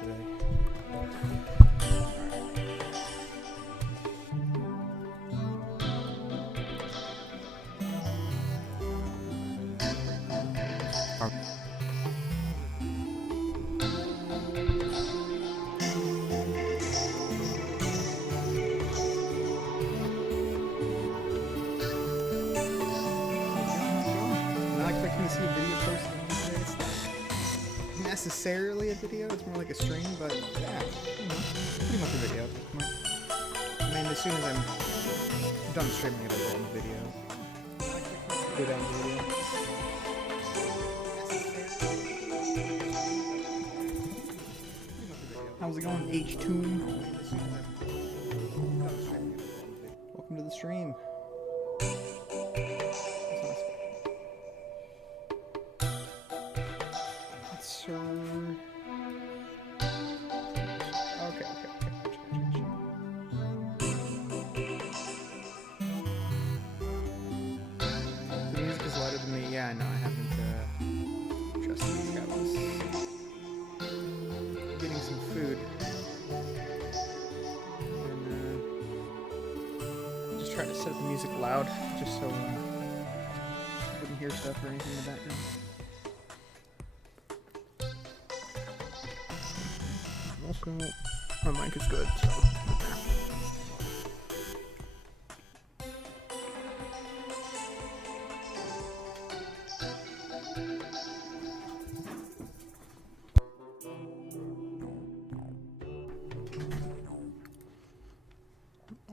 today. Not expecting to see a video posted today. It's not necessarily a video, it's more like a stream, but yeah, pretty much a video at this point. I mean, as soon as I'm done streaming it, I'll go on the video. Go down the video. How's it going, H-Tune? Welcome to the stream. Set the music loud, just so I wouldn't hear stuff or anything in the background. Also, my mic is good, so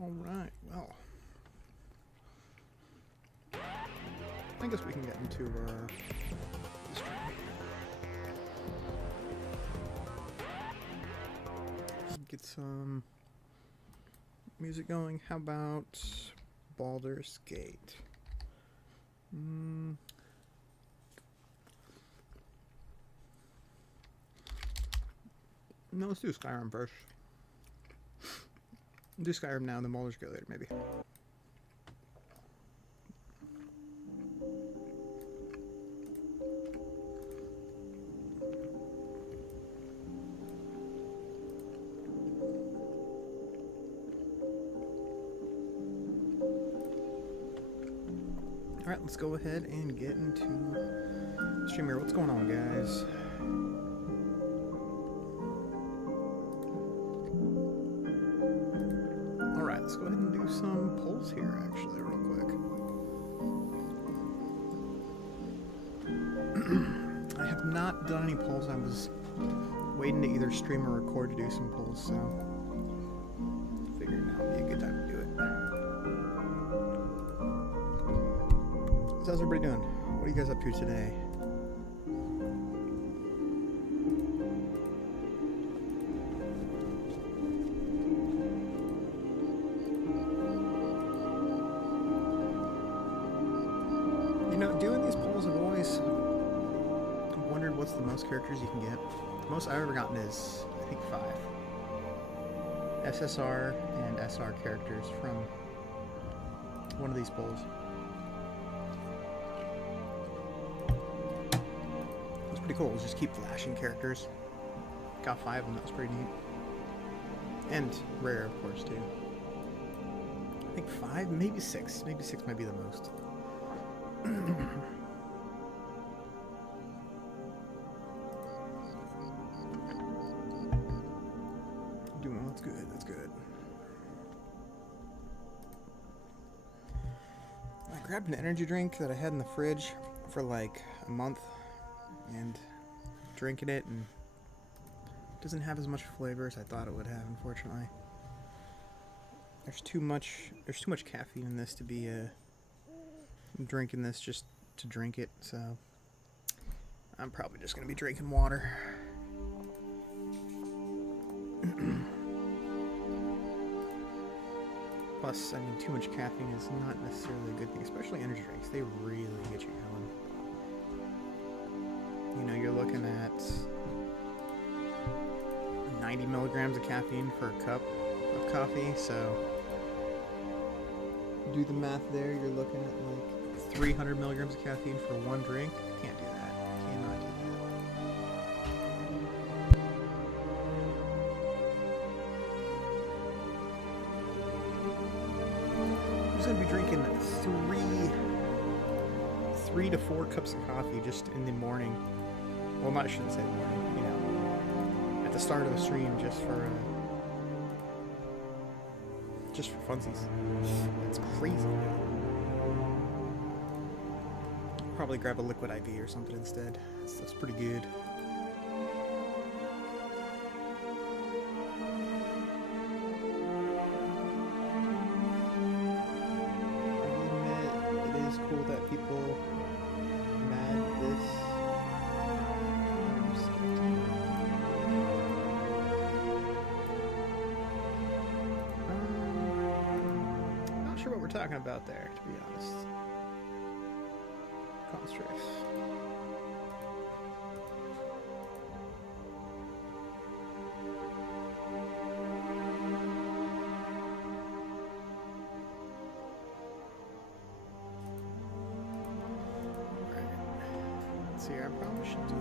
alright, well. I guess we can get into the stream. Get some music going. How about Baldur's Gate? No, let's do Skyrim first. Do Skyrim now, then Baldur's Gate later, maybe. Alright, let's go ahead and get into the stream here. What's going on, guys? Alright, let's go ahead and do some polls here, actually, real quick. I have not done any polls. I was waiting to either stream or record to do some polls, so figured now would be a good time to do it. How's everybody doing? What are you guys up to today? You know, doing these polls, I've always wondered what's the most characters you can get. The most I've ever gotten is, I think, 5. SSR and SR characters from one of these polls. Pretty cool. We'll just keep flashing characters. Got 5 of them. That was pretty neat. And rare, of course, too. I think 5, maybe 6. Maybe 6 might be the most. Doing well. That's good. That's good. I grabbed an energy drink that I had in the fridge for like a month. And drinking it, and it doesn't have as much flavor as I thought it would have, unfortunately. There's too much caffeine in this to be drinking this just to drink it, so I'm probably just gonna be drinking water. Plus, I mean, too much caffeine is not necessarily a good thing, especially energy drinks. They really get you going. You know, you're looking at 90 milligrams of caffeine for a cup of coffee, so do the math there. You're looking at like 300 milligrams of caffeine for one drink. Can't do that. Cannot do be drinking three to 4 cups of coffee just in the morning. Well, not I shouldn't say the morning. You know, at the start of the stream, just for funsies. It's crazy. Probably grab a liquid IV or something instead. That's pretty good. Cool that people mad this. Not sure what we're talking about there, to be honest. Constrafe. Here, I probably should do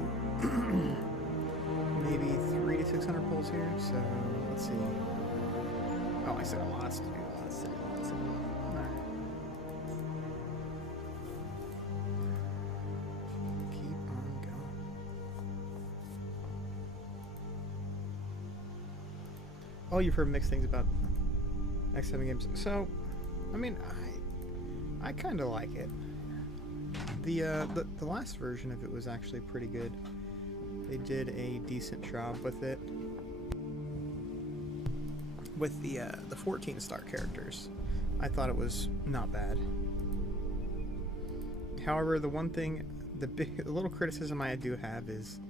maybe 300 to 600 pulls here. So let's see. Oh, I said lots to do. Lots. Alright. Keep on going. Oh, you've heard mixed things about X7 games. So, I mean, I kind of like it. The last version of it was actually pretty good. They did a decent job with it. With the 14-star characters, I thought it was not bad. However, the one thing, the little criticism I do have is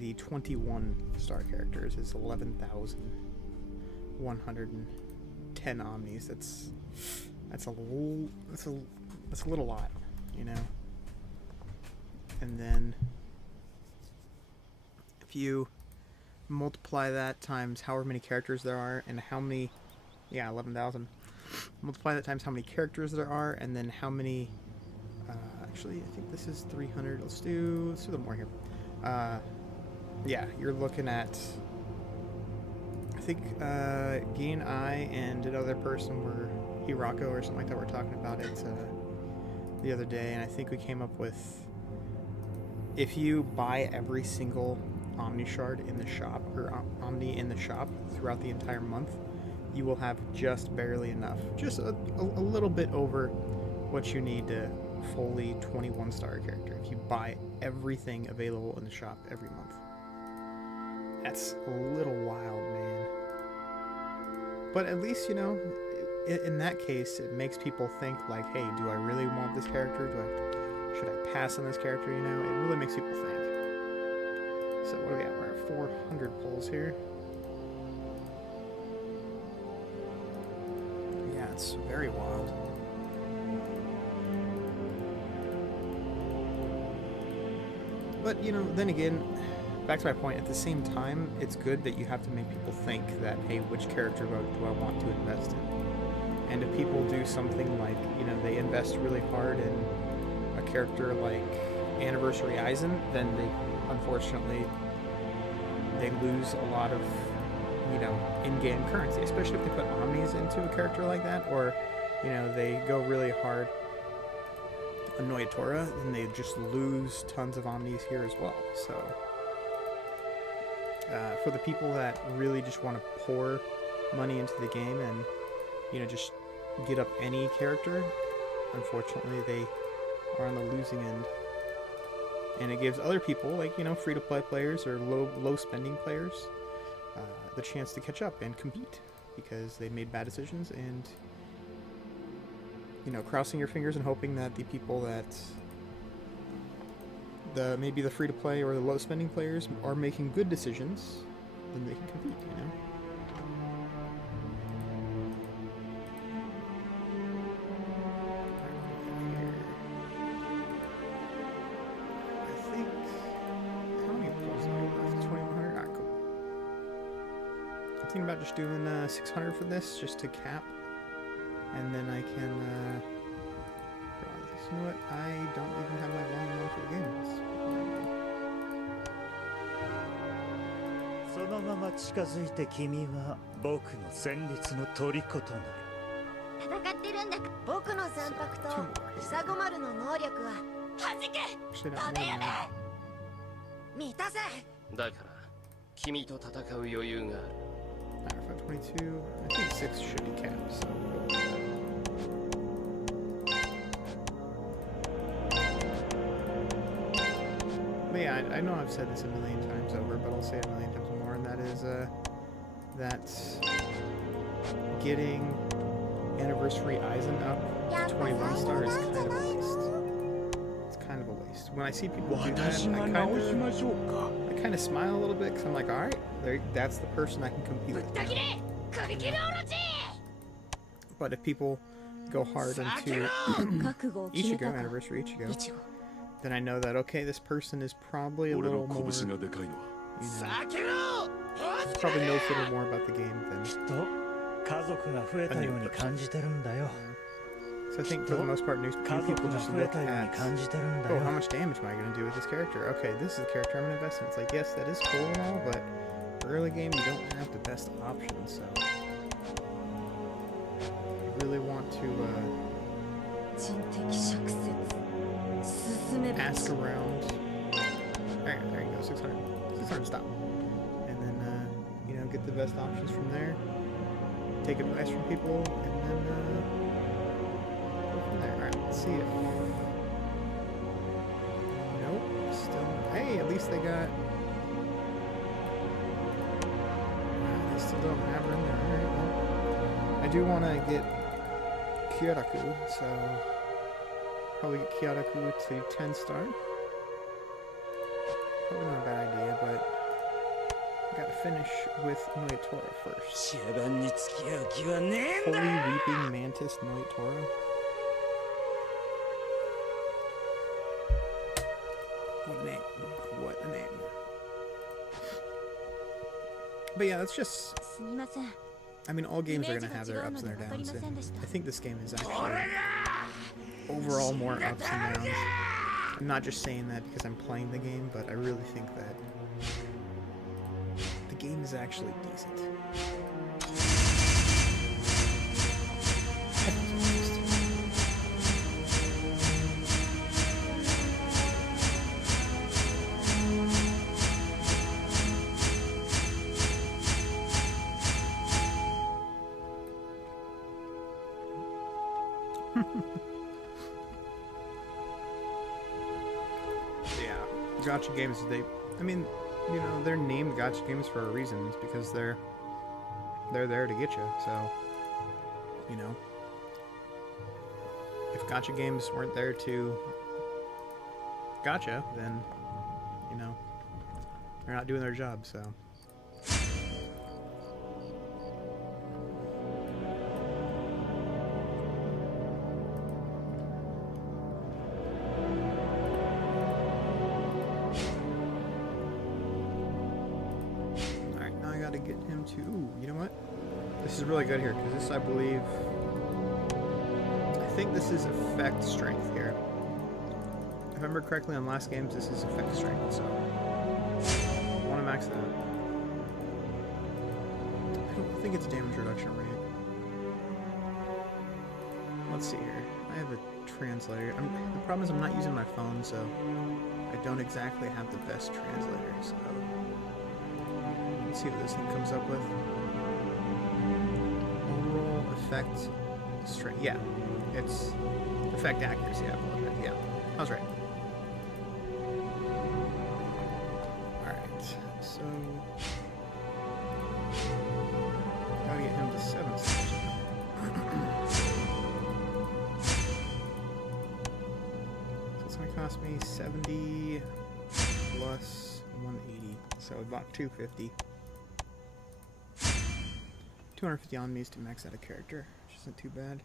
the 21-star characters is 11,110 omnis. That's a little lot, you know. And then if you multiply that times however many characters there are and how many, 11,000. Multiply that times how many characters there are and then how many, actually I think this is 300. Let's do a little more here. Yeah, you're looking at, I think Gee and I and another person were, Hirako or something like that, were talking about it the other day, and I think we came up with, if you buy every single Omni shard in the shop, or Omni in the shop throughout the entire month, you will have just barely enough. Just a little bit over what you need to fully 21-star character if you buy everything available in the shop every month. That's a little wild, man. But at least, you know, in that case, it makes people think like, hey, do I really want this character? Should I pass on this character? You know, it really makes people think. So what do we got? We're at 400 pulls here. Yeah, it's very wild. But, you know, then again, back to my point, at the same time, it's good that you have to make people think that, hey, which character do I want to invest in? And if people do something like, you know, they invest really hard in a character like Anniversary Eisen, then unfortunately they lose a lot of, you know, in-game currency, especially if they put omnis into a character like that, or, you know, they go really hard on Noyatora, then they just lose tons of omnis here as well. So for the people that really just want to pour money into the game and, you know, just get up any character, unfortunately they are on the losing end. And it gives other people, like, you know, free-to-play players or low spending players, the chance to catch up and compete because they made bad decisions, and, you know, crossing your fingers and hoping that the people that maybe the free-to-play or the low spending players are making good decisions, then they can compete, you know. Thinking about just doing 600 for this, just to cap, and then I can. You know what? I don't even have my long one for the game. ってるんだ。僕の残白とサゴマルの能力は弾け。ダメやね。満たせ。だから君と戦う余裕がある。522. I think 6 should be capped, so we'll go with that. But yeah, I know I've said this a million times over, but I'll say it a million times more, and that is that getting Anniversary Eisen up to 21 stars is kind of a waste. It's kind of a waste. When I see people do that, I kind of smile a little bit because I'm like, alright, that's the person I can compete with now. But if people go hard into Ichigo, Anniversary Ichigo, then I know that, okay, this person is probably a little more, you know, probably knows a little more about the game than a new person. So I think for the most part, new people just look at, oh, how much damage am I going to do with this character? Okay, this is the character I'm going to invest in. It's like, yes, that is cool and all, but early game, you don't have the best options, so you really want to ask around. Alright, there you go, 600. 600 stop. And then, you know, get the best options from there. Take advice from people, and then, go from there. Alright, let's see if... Nope, still... Hey, at least they got... They still don't have her in there. Alright, well... I do want to get Kyoraku, so... Probably get Kyoraku to 10 star. Probably not a bad idea, but... Gotta finish with Noitora first. Holy Weeping Mantis Noitora. What a name. What a name. But yeah, that's just... I mean, all games are gonna have their ups and their downs, and I think this game is actually overall more ups and downs. I'm not just saying that because I'm playing the game, but I really think that the game is actually decent. Yeah, gacha games, I mean, you know, they're named gacha games for a reason. It's because they're there to get you. So, you know, if gacha games weren't there to gotcha, then, you know, they're not doing their job. So. To get him to, ooh, you know what? This is really good here because this, I think this is effect strength here. If I remember correctly on last games, this is effect strength, so I want to max that. I don't think it's damage reduction rate. Let's see here. I have a translator. The problem is I'm not using my phone, so I don't exactly have the best translator, so let's see what this thing comes up with. Overall effect strength. Yeah, it's effect accuracy. I apologize. Yeah, I was right. Alright, so gotta get him to 7 stars. So it's gonna cost me 70 plus 180. So about 250. 250 on me to max out a character, which isn't too bad.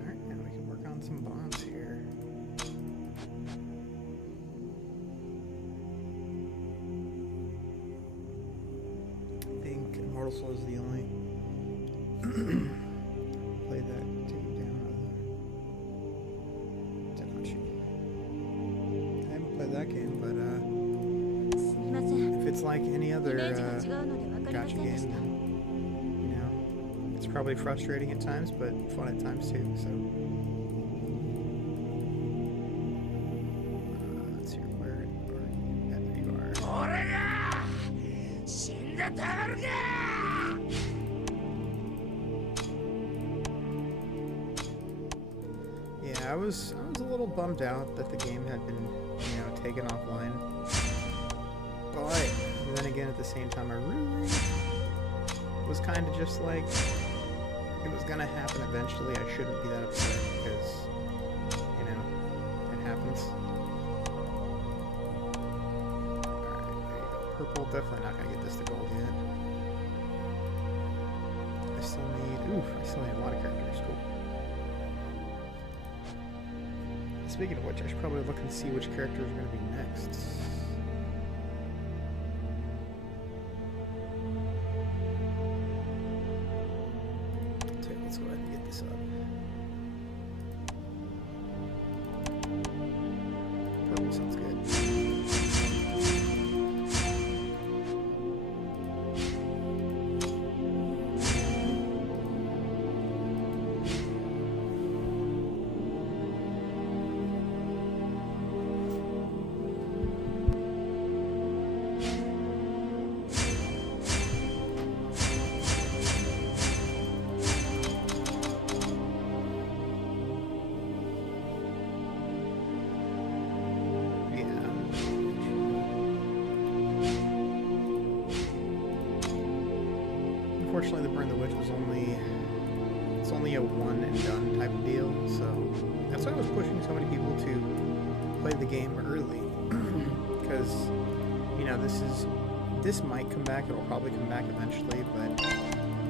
Alright, now we can work on some bombs here. I think Immortal is the only play like any other gacha game. You know, it's probably frustrating at times, but fun at times too. So let's see where are you? Yeah, there you are. Yeah, I was a little bummed out that the game had been, you know, taken offline. But then again, at the same time, I really was kind of just like, it was gonna happen eventually. I shouldn't be that upset because, you know, it happens. Alright, there you go. Purple, definitely not gonna get this to gold yet. I still need a lot of characters. Cool. Speaking of which, I should probably look and see which characters are going to be next. Okay, let's go ahead and get this up. Purple sounds good. Unfortunately, the Burn the Witch was only a one and done type of deal, so that's why I was pushing so many people to play the game early, because, you know, this might come back. It'll probably come back eventually, but I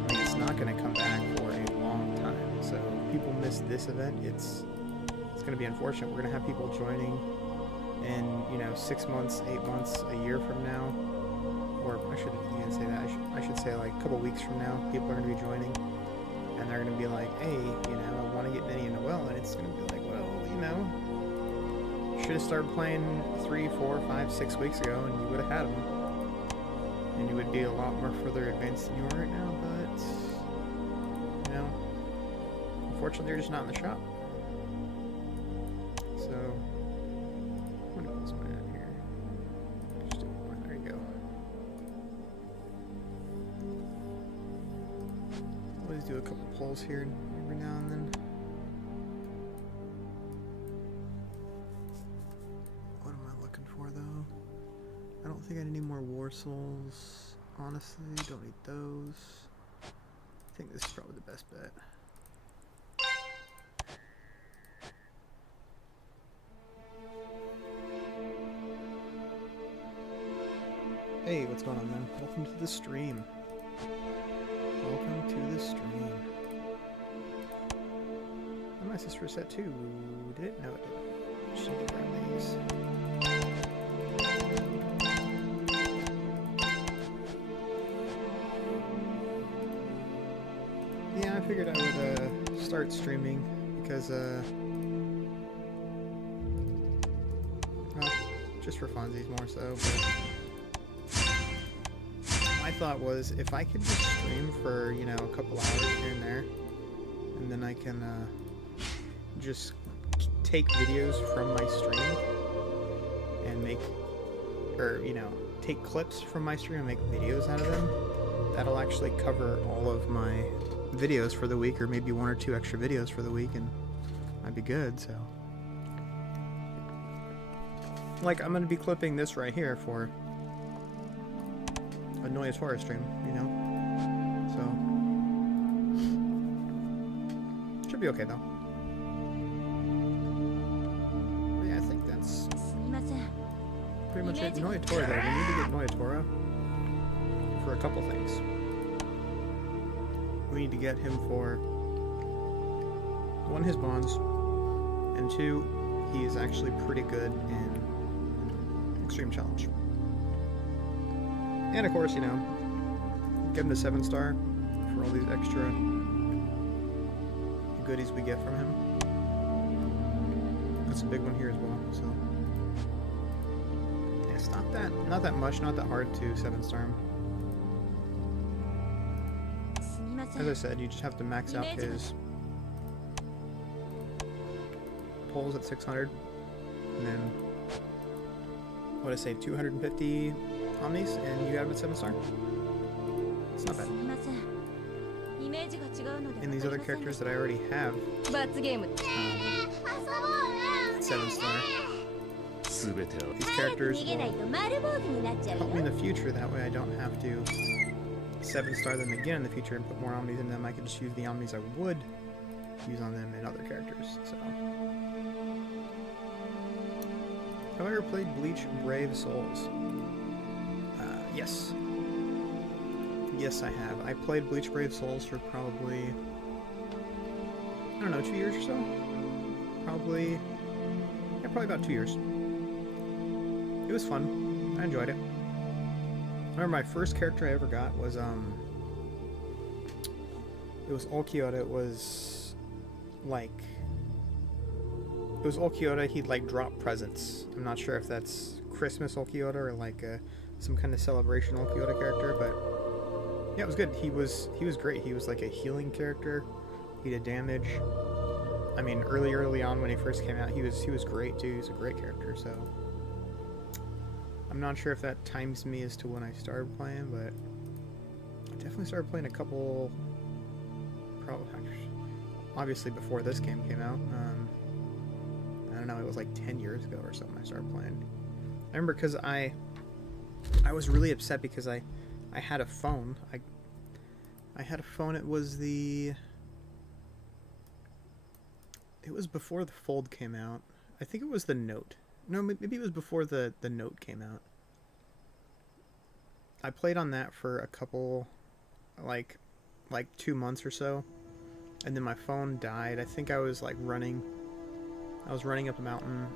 mean, it's not going to come back for a long time. So if people miss this event, it's going to be unfortunate. We're going to have people joining in, you know, 6 months, 8 months, a year from now. Or I shouldn't even say that. I should say like a couple weeks from now, people are going to be joining, and they're going to be like, "Hey, you know, I want to get Nenny and Noelle," and it's going to be like, "Well, you know, should have started playing 3, 4, 5, 6 weeks ago, and you would have had them, and you would be a lot more further advanced than you are right now." But you know, unfortunately, they're just not in the shop. So I'm going to close my ad here. Just do one. There you go. Always do a couple polls here every now and then. What am I looking for though? I don't think I need any more War Souls. Honestly, don't need those. I think this is probably the best bet. Hey, what's going on, man? Welcome to the stream. Welcome to the stream. Oh, my sister set too. Did it? No, it didn't. Just need to grab these. Yeah, I figured I would start streaming because, well, just for funsies more so, but my thought was if I could just stream for, you know, a couple hours here and there, and then I can just take videos from my stream and make, or, you know, take clips from my stream and make videos out of them, that'll actually cover all of my videos for the week, or maybe 1 or 2 extra videos for the week, and I'd be good. So, like, I'm gonna be clipping this right here for a Noya's horror stream, you know, so should be okay though. But yeah, I think that's pretty much it. Noya Tora though, we need to get Noya Tora for a couple things. We need to get him for 1, his bonds, and 2, he's actually pretty good in Extreme Challenge. And of course, you know, give him the 7-star for all these extra goodies we get from him. That's a big one here as well, so. Yeah, It's not that much, not that hard to 7-star him. As I said, you just have to max out his pulls at 600, and then what did I say, 250 omnis, and you have it 7-star. It's not bad. And these other characters that I already have, 7-star. These characters will help me in the future. That way, I don't have to 7-star them again in the future and put more omnis in them. I can just use the omnis I would use on them in other characters. So, have I ever played Bleach Brave Souls? Yes. Yes, I have. I played Bleach Brave Souls for probably, I don't know, 2 years or so? Probably about 2 years. It was fun. I enjoyed it. I remember my first character I ever got was, it was Ulquiorra. It was Ulquiorra. He'd, like, drop presents. I'm not sure if that's Christmas Ulquiorra or, like, some kind of celebration Ulquiorra character, but yeah, it was good. He was great. He was, like, a healing character. He did damage. I mean, early on when he first came out, he was great, too. He was a great character, so I'm not sure if that times me as to when I started playing, but I definitely started playing a couple, probably, obviously before this game came out. I don't know, it was like 10 years ago or something I started playing. I remember because I was really upset because I had a phone. I had a phone, it was before the Fold came out. I think it was the Note. No, maybe it was before the Note came out. I played on that for a couple, like 2 months or so, and then my phone died. I think I was running up a mountain,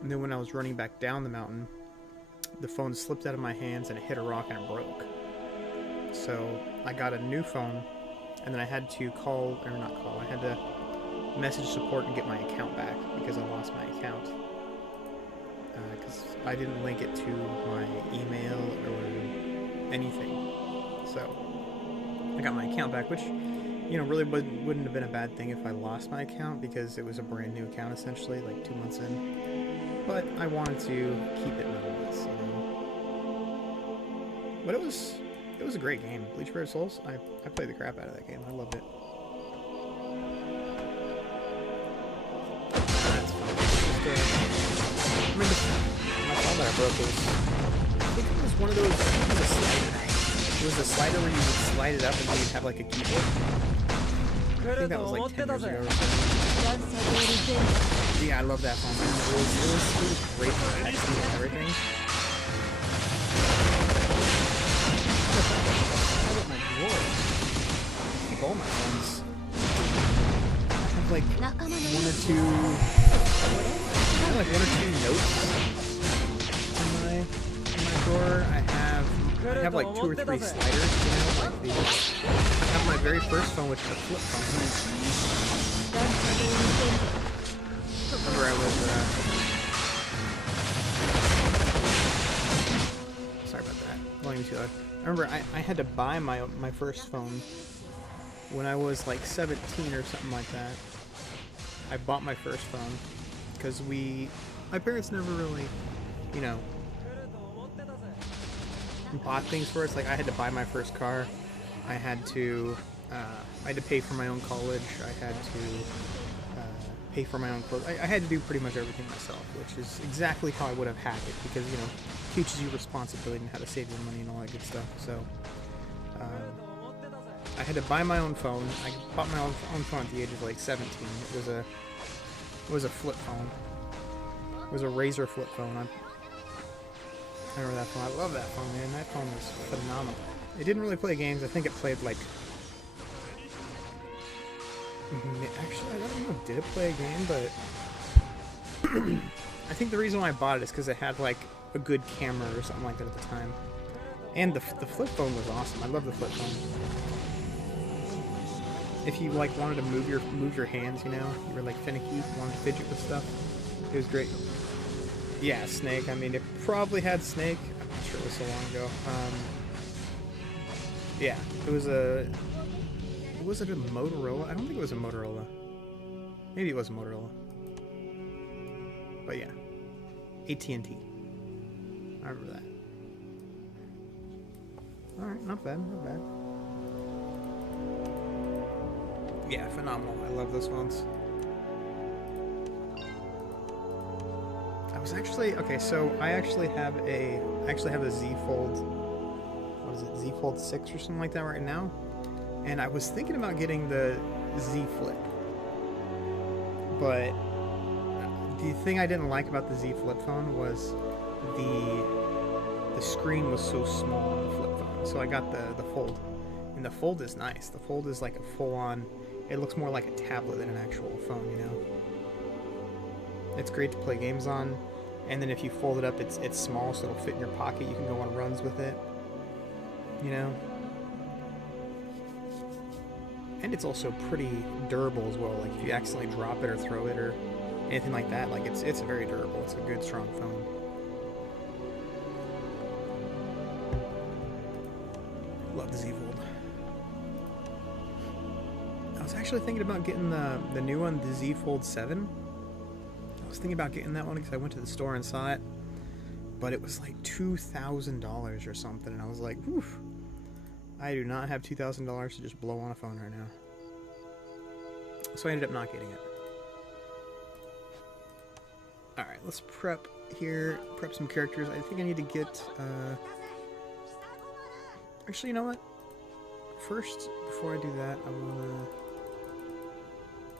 and then when I was running back down the mountain, the phone slipped out of my hands and it hit a rock and it broke. So I got a new phone, and then I had to I had to message support and get my account back because I lost my account. Because I didn't link it to my email or anything. So I got my account back, which, you know, really wouldn't have been a bad thing if I lost my account because it was a brand new account essentially, like 2 months in. But I wanted to keep it nonetheless, you know. But it was a great game. Bleach Brave Souls, I played the crap out of that game. I loved it. I remember my phone that I broke I think it was one of those, it was a slider. It was a slider where you would slide it up and then you'd have like a keyboard. I think that was like 10 years ago or so. Yeah, I love that phone. It was great for texting and everything. I got my drawer. I keep all my phones. I have like one or two notes in my drawer. I have like 2 or 3 sliders, you know, like I have my very first phone, which is a flip phone. Remember I was sorry about that. Volume too loud. I remember I had to buy my first phone when I was like 17 or something like that. I bought my first phone because my parents never really, you know, bought things for us. Like I had to buy my first car. I had to pay for my own college. I had to pay for my own clothes. I had to do pretty much everything myself, which is exactly how I would have had it because, you know, it teaches you responsibility and how to save your money and all that good stuff. So I had to buy my own phone. I bought my own phone at the age of like 17. It was a flip phone. It was a Razor flip phone. I remember that phone. I love that phone, man. That phone was phenomenal. It didn't really play games. I think it played like... Actually, I don't know. Did it play a game? But I think the reason why I bought it is because it had like a good camera or something like that at the time. And the flip phone was awesome. I love the flip phone. If you like wanted to move your hands, you know, you were like finicky, wanted to fidget with stuff, it was great. Yeah, Snake. I mean, it probably had Snake. I'm not sure it was so long ago. Yeah, it was a... Was it a Motorola? I don't think it was a Motorola. Maybe it was a Motorola. But yeah. AT&T. I remember that. Alright, not bad, not bad. Yeah, phenomenal. I love those phones. I was actually... Okay, so I actually have a Z Fold... What is it? Z Fold 6 or something like that right now. And I was thinking about getting the Z Flip. But the thing I didn't like about the Z Flip phone was the screen was so small on the flip phone. So I got the Fold. And the Fold is nice. The Fold is like a full-on... It looks more like a tablet than an actual phone, you know? It's great to play games on. And then if you fold it up, it's small, so it'll fit in your pocket. You can go on runs with it. You know? And it's also pretty durable as well. Like if you accidentally drop it or throw it or anything like that, like it's very durable. It's a good, strong phone. Love the Z Fold. I was actually thinking about getting the new one, the Z Fold 7. I was thinking about getting that one because I went to the store and saw it, but it was like $2,000 or something, and I was like, whew, I do not have $2,000 to just blow on a phone right now. So I ended up not getting it. Alright, let's prep here, prep some characters. I think I need to get, actually, you know what? First, before I do that, I want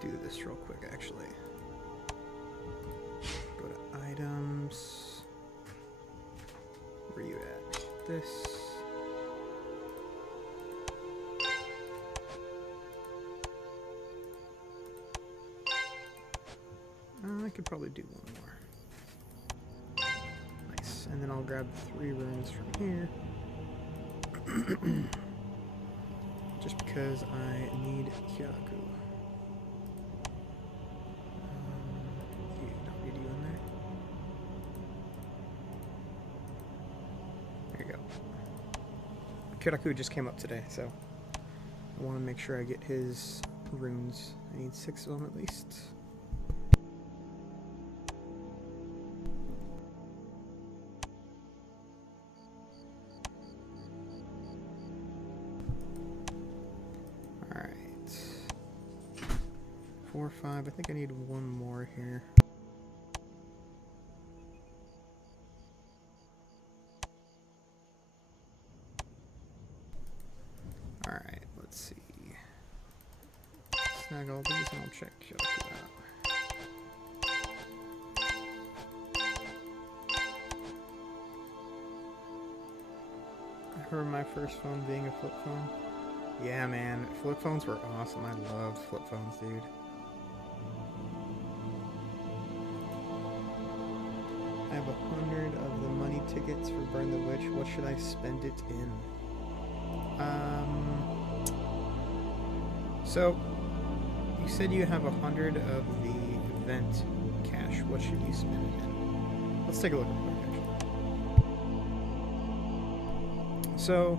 to do this real quick, actually. Go to items. Where are you at? This. I could probably do one more. Nice. And then I'll grab 3 runes from here. Just because I need Kyoku. You don't need you in there. There you go. Kyoku just came up today, so I want to make sure I get his runes. I need 6 of them at least. Alright. 4, 5. I think I need one more here. Alright, let's see. Snag all these and I'll check Kyoku out. I remember my first phone being a flip phone. Yeah, man, flip phones were awesome. I loved flip phones, dude. I have 100 of the money tickets for Burn the Witch. What should I spend it in? So, you said you have 100 of the event cash. What should you spend it in? Let's take a look real quick, actually. So,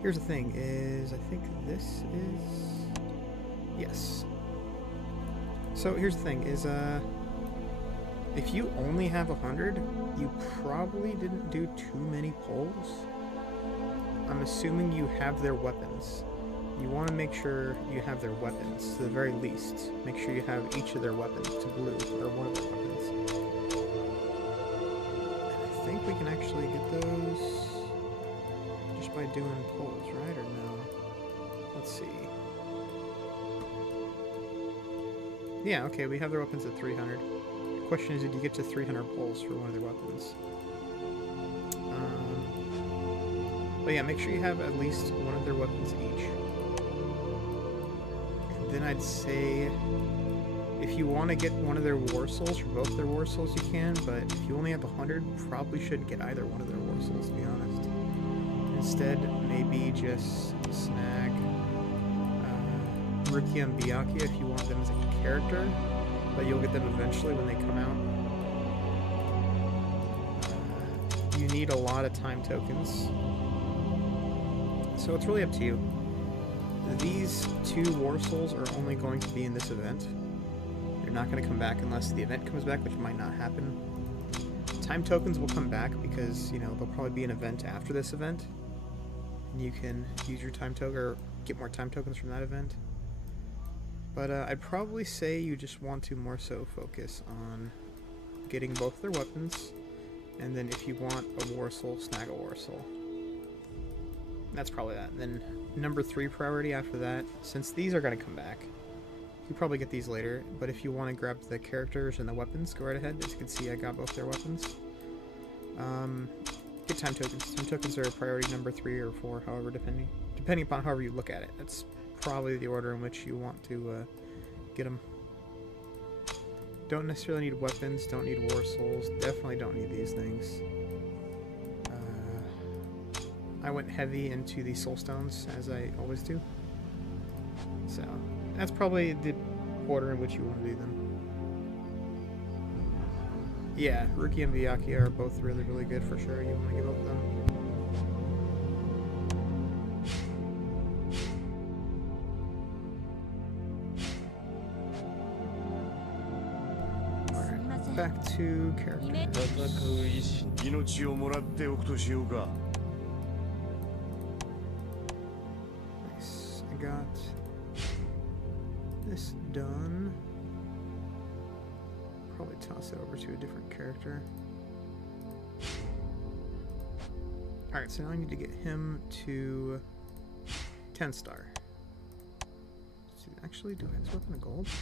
here's the thing, is I think this is... Yes. So, here's the thing, is, if you only have 100, you probably didn't do too many pulls. I'm assuming you have their weapons. You want to make sure you have their weapons, to the very least. Make sure you have each of their weapons to blue, or one of their weapons. And I think we can actually get those just by doing pulls, right? Or no? Let's see. Yeah, okay, we have their weapons at 300. The question is, did you get to 300 pulls for one of their weapons? But yeah, make sure you have at least one of their weapons each. And then I'd say, if you want to get one of their war souls, or both their war souls, you can, but if you only have 100, probably shouldn't get either one of their war souls, to be honest. Instead, maybe just snag Rukia and Byakuya if you want them as a character, but you'll get them eventually when they come out. you need a lot of time tokens. So it's really up to you. These 2 War Souls are only going to be in this event. They're not going to come back unless the event comes back, which might not happen. Time tokens will come back because, you know, there'll probably be an event after this event. And you can use your time token or get more time tokens from that event. But I'd probably say you just want to more so focus on getting both their weapons. And then if you want a War Soul, snag a War Soul. That's probably that. And then number 3 priority after that, since these are going to come back, you probably get these later, but if you want to grab the characters and the weapons, go right ahead. As you can see, I got both their weapons. Get time tokens. Time tokens are priority number 3 or 4, however, depending upon however you look at it. That's probably the order in which you want to get them. Don't necessarily need weapons, don't need War Souls, definitely don't need these things. I went heavy into the Soul Stones, as I always do. So, that's probably the order in which you want to do them. Yeah, Ruki and Byakuya are both really, really good for sure. You want to give up them. Alright, back to character. Nice. I got this done. Probably toss it over to a different character. Alright, so now I need to get him to 10 star. Actually, do I have his weapon of gold? I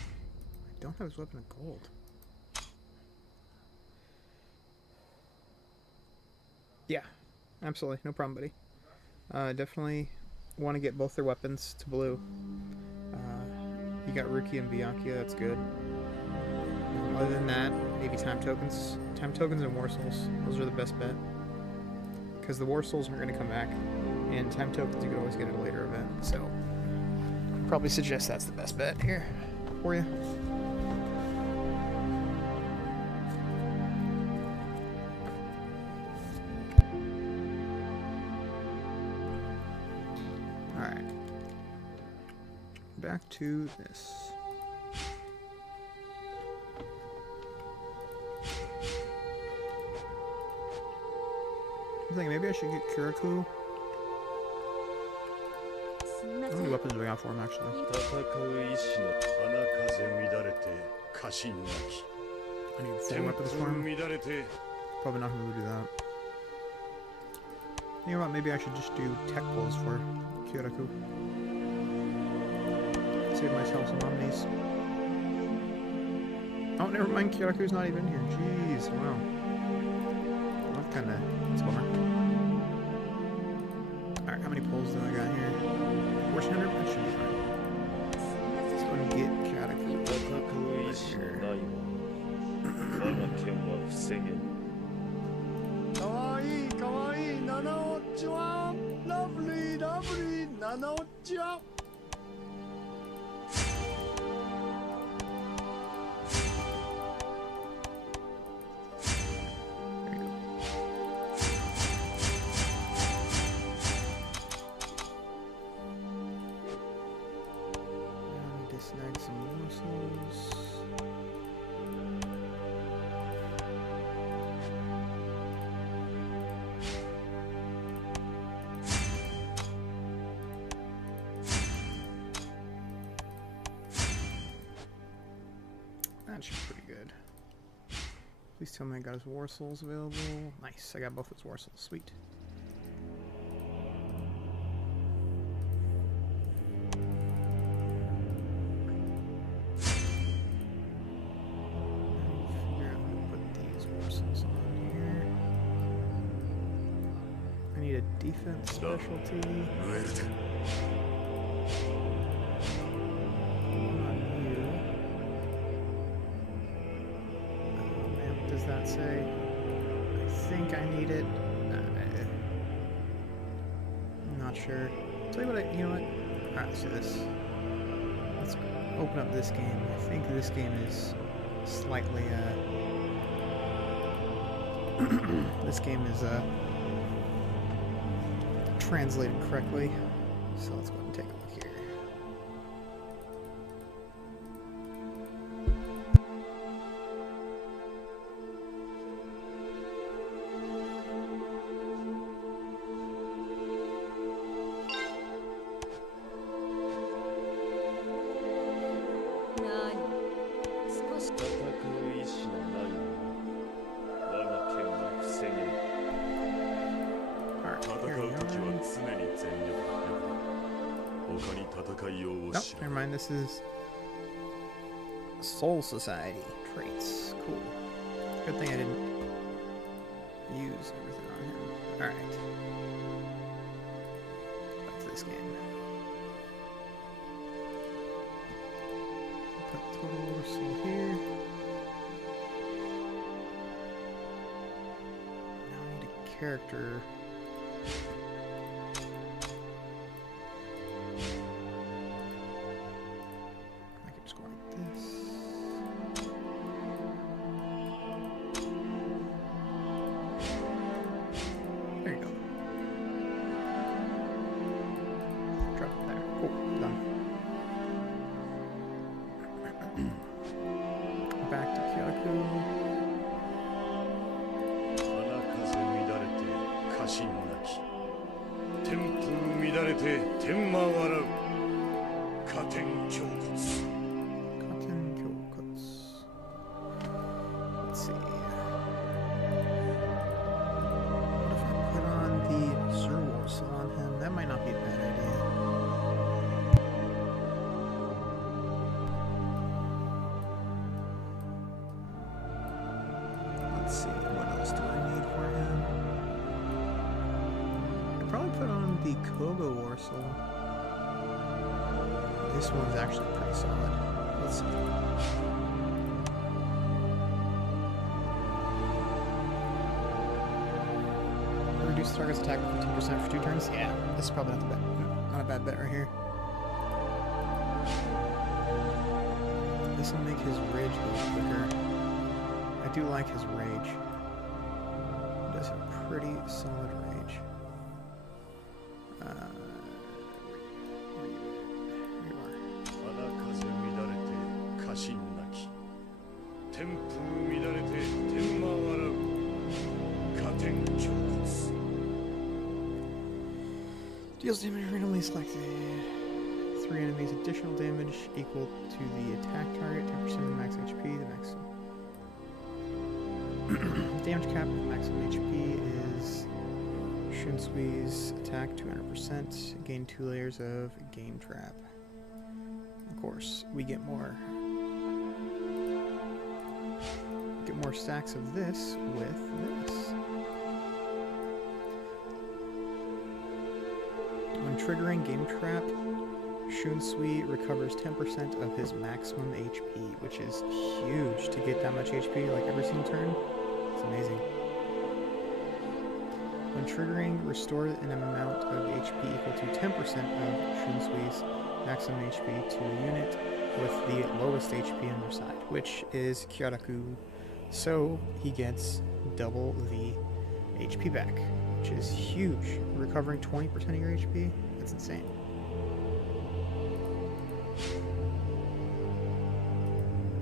don't have his weapon of gold. Yeah, absolutely. No problem, buddy. Definitely want to get both their weapons to blue. You got Ruki and Byakuya, that's good. Other than that, maybe time tokens. Time tokens and War Souls. Those are the best bet. Because the War Souls aren't going to come back. And time tokens you could always get at a later event. So, I'd probably suggest that's the best bet here for you. Alright. Back to this. I'm thinking maybe I should get Kiraku. How many weapons do we got for him, actually? I need 4 weapons for him. Probably not going to do that. You know what, maybe I should just do tech pulls for Kiraku. Save myself some omnis. Oh, never mind, Kiraku's not even here. Jeez, wow. That kinda, it's a bummer. Alright, how many pulls do I got here? 1400? That should be fine. Let's go and get Kiraku right here. Kawaii, kawaii, nana-o-chi-wa. Lovely, lovely, nana-o-chi-wa. Snag some morsels. That should be pretty good. Please tell me I got his War Souls available. Nice, I got both his War Souls. Sweet. Defense specialty. Man, what does that say? I think I need it. I'm not sure. Tell you what, you know what? Alright, let's do this. Let's open up this game. I think this game is slightly this game is translated correctly. So let's go ahead and take a look here. Nope, never mind, this is Soul Society traits. Cool. Good thing I didn't use everything on him. Alright. Back to this game. Put total soul here. Now I need a character. Back to Kyoku. 花風乱れて家臣なき天風乱れて天魔笑う加天胸骨 Let's see. What if I put on the Zerwarsel on him? That might not be a bad idea. Let's see, what else do I need for him? I'd probably put on the Koga Warsel. This one's actually pretty solid. Let's see. Reduce the target's attack by 15% for 2 turns? Yeah, this is probably not a bad bet right here. This will make his rage go quicker. I do like his rage. He does have a pretty solid rage. Here you are. 花風乱れて家臣なき天風乱れて天魔笑う加天胸骨 Deals damage randomly selected. 3 enemies additional damage equal to the attack target, 10% of the max HP, the maximum. Damage cap with maximum HP is Shunsui's attack 200%, gain 2 layers of game trap. Of course, we get more stacks of this with this. When triggering game trap, Shunsui recovers 10% of his maximum HP, which is huge to get that much HP like every single turn. It's amazing. When triggering, restore an amount of HP equal to 10% of Shunsui's maximum HP to a unit with the lowest HP on their side, which is Kyoraku. So he gets double the HP back, which is huge. Recovering 20% of your HP? That's insane.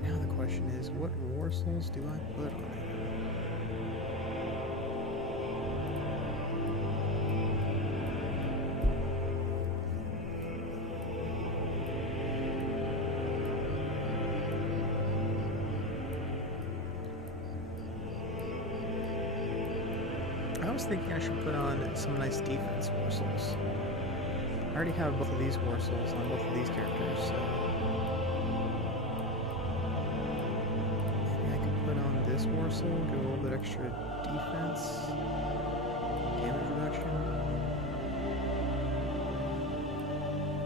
Now the question is, what Warsels do I put on it? I was thinking I should put on some nice defense Warsels. I already have both of these Warsels on both of these characters, so maybe I could put on this Warsel, get a little bit extra defense, damage reduction.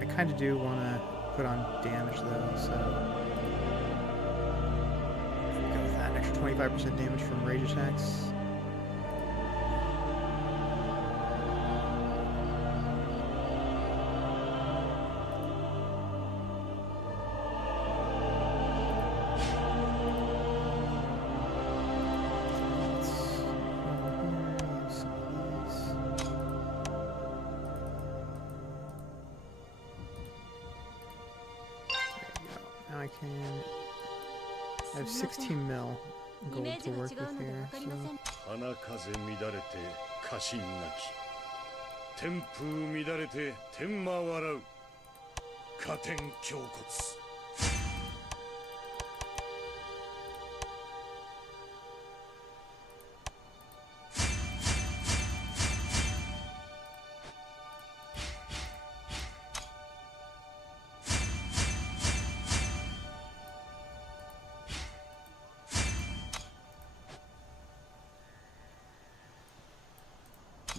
I kind of do want to put on damage though, so go with that, an extra 25% damage from rage attacks. Now I have 16 mil gold to work with here, so... 花風乱れて家臣なき天風乱れて天魔笑う加点胸骨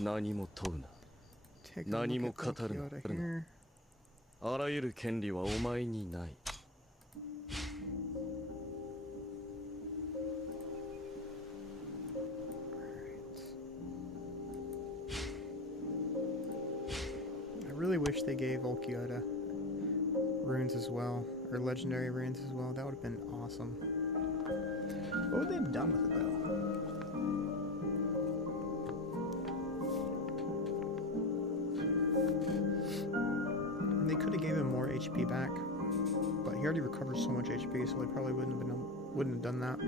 何も問うな。 Take a 何 look も at 語る Tokyo な。 here. あらゆる権利はお前にない。 I really wish they gave Ulquiorra runes as well, or legendary runes as well. That would have been awesome. What would they have done with it though? They could have gave him more HP back, but he already recovered so much HP, so they probably wouldn't have done that.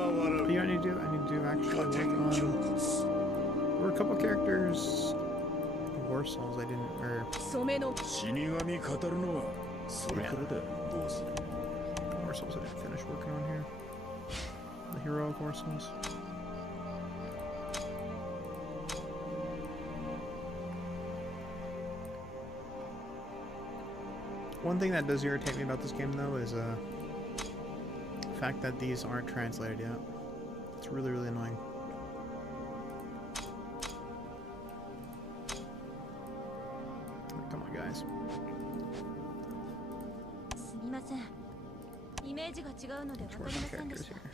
What do I need to do? I need to do actually work on... There were a couple characters... War Souls I didn't... or... War Souls I didn't finish working on here. The heroic War Souls. One thing that does irritate me about this game though is the fact that these aren't translated yet. It's really, really annoying. Come on, guys. Let's work on characters here.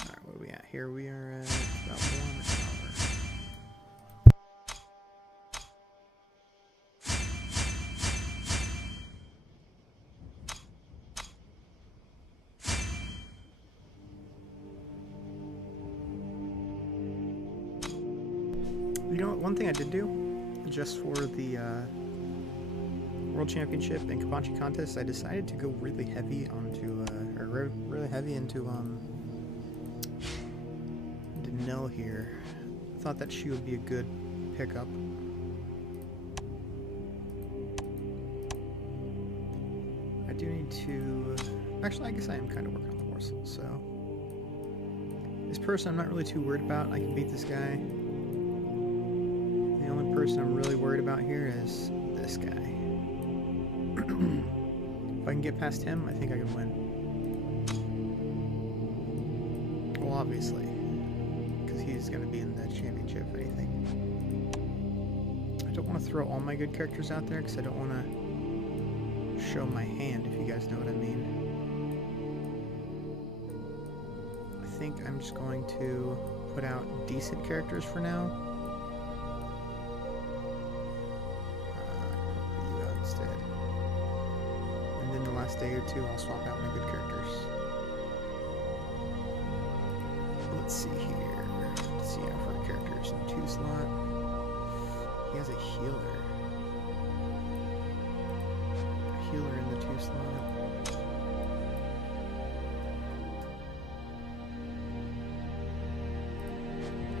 Alright, what are we at? Here we are at about 1 hour. You know what, one thing I did do, just for the World Championship and Kabanchi contest, I decided to go really heavy onto, really heavy into Nil here. I thought that she would be a good pickup. I do need to, actually I guess I am kind of working on the morsel, so. This person I'm not really too worried about, I can beat this guy. The only person I'm really worried about here is this guy. If I can get past him, I think I can win. Well, obviously, because he's going to be in the championship, if anything. I don't want to throw all my good characters out there, because I don't want to show my hand, if you guys know what I mean. I think I'm just going to put out decent characters for now. Day or two, I'll swap out my good characters. Let's see here. Let's see how for characters in 2 slot. He has a healer. A healer in the 2 slot.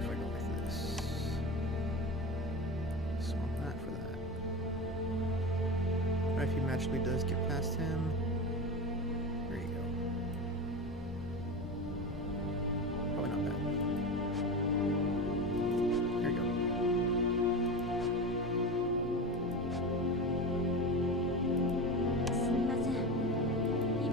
If I go with this, swap that for that. If he magically does get past him, there you go. Probably not bad. There you go. すみません。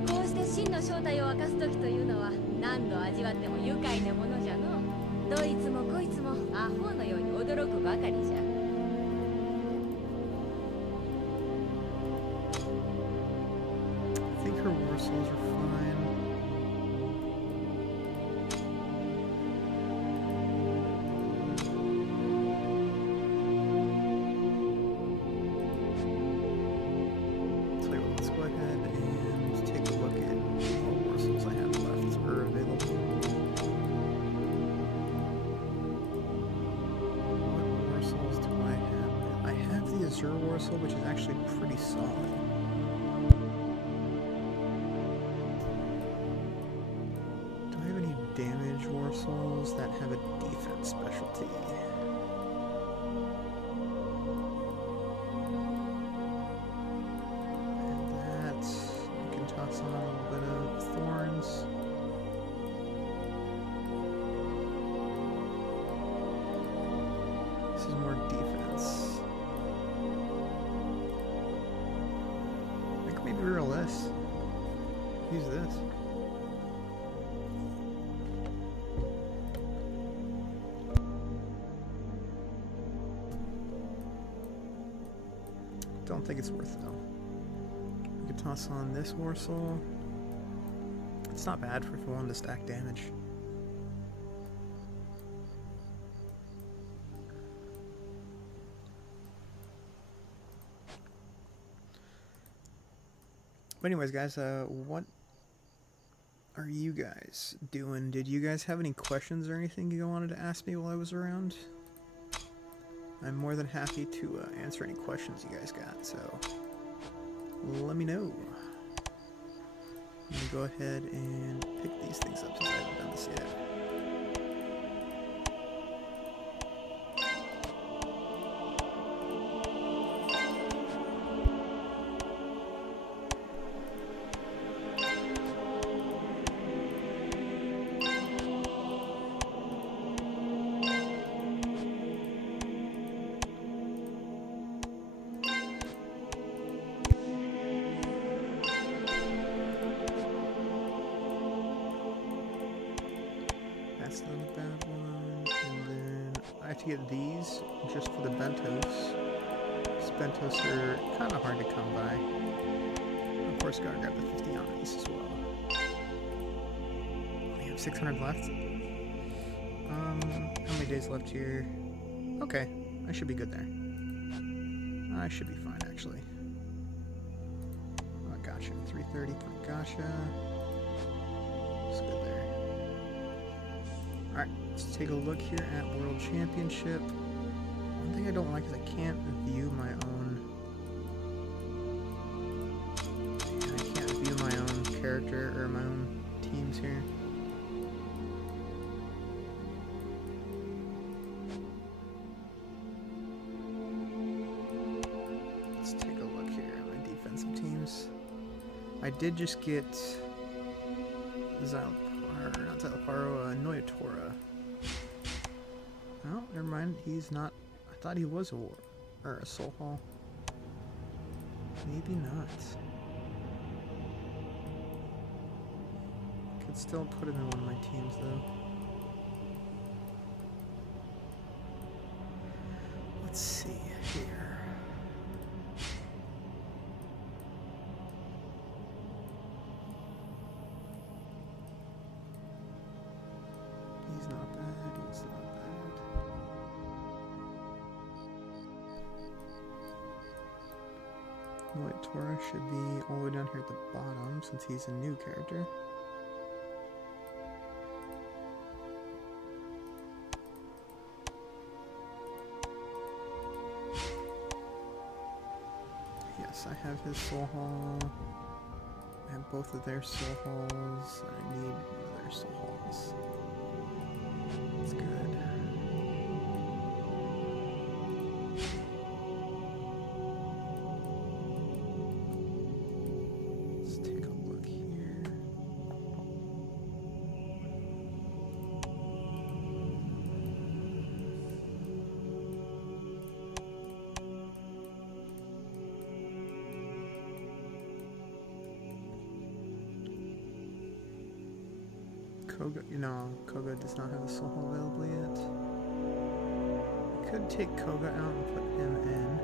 こうして真の正体を明かす時というのは何度味わっても愉快なものじゃの。どいつもこいつもアホのように驚くばかりじゃ。souls are fine. Tell you what, let's go ahead and take a look at what morsels I have left or available. What morsels do I have? I have the Azure morsel, which is actually pretty solid. Do I have any damage morsels that have a defense specialty? Toss on a little bit of thorns. This is more defense. I could maybe reroll this. Use this. Don't think it's worth it though. Toss on this morsel. It's not bad for if we wanted to stack damage. But anyways, guys, what are you guys doing? Did you guys have any questions or anything you wanted to ask me while I was around? I'm more than happy to answer any questions you guys got, so let me know. I'm gonna go ahead and pick these things up since I haven't done this yet. That's not a bad one. And then I have to get these just for the bentos. These bentos are kind of hard to come by. Of course, gotta grab the 50 on these as well. We have 600 left. How many days left here? Okay, I should be good there. I should be fine, actually. Oh, gotcha. 330 for gotcha. It's good there. Alright, let's take a look here at World Championship. One thing I don't like is I can't view my own... I can't view my own character or my own teams here. Let's take a look here at my defensive teams. I did just get not Zalparo, Noyatora. Oh, never mind. He's not. I thought he was a war or a soul hall. Maybe not. Could still put him in one of my teams though. Let's see here. He's not bad, he's not bad. Noyatora should be all the way down here at the bottom since he's a new character. Yes, I have his soul hall. I have both of their soul halls. I need one of their soul halls. That's good. Let's take a look here. Koga, Koga does not have a soul hall available yet. I could take Koga out and put him in.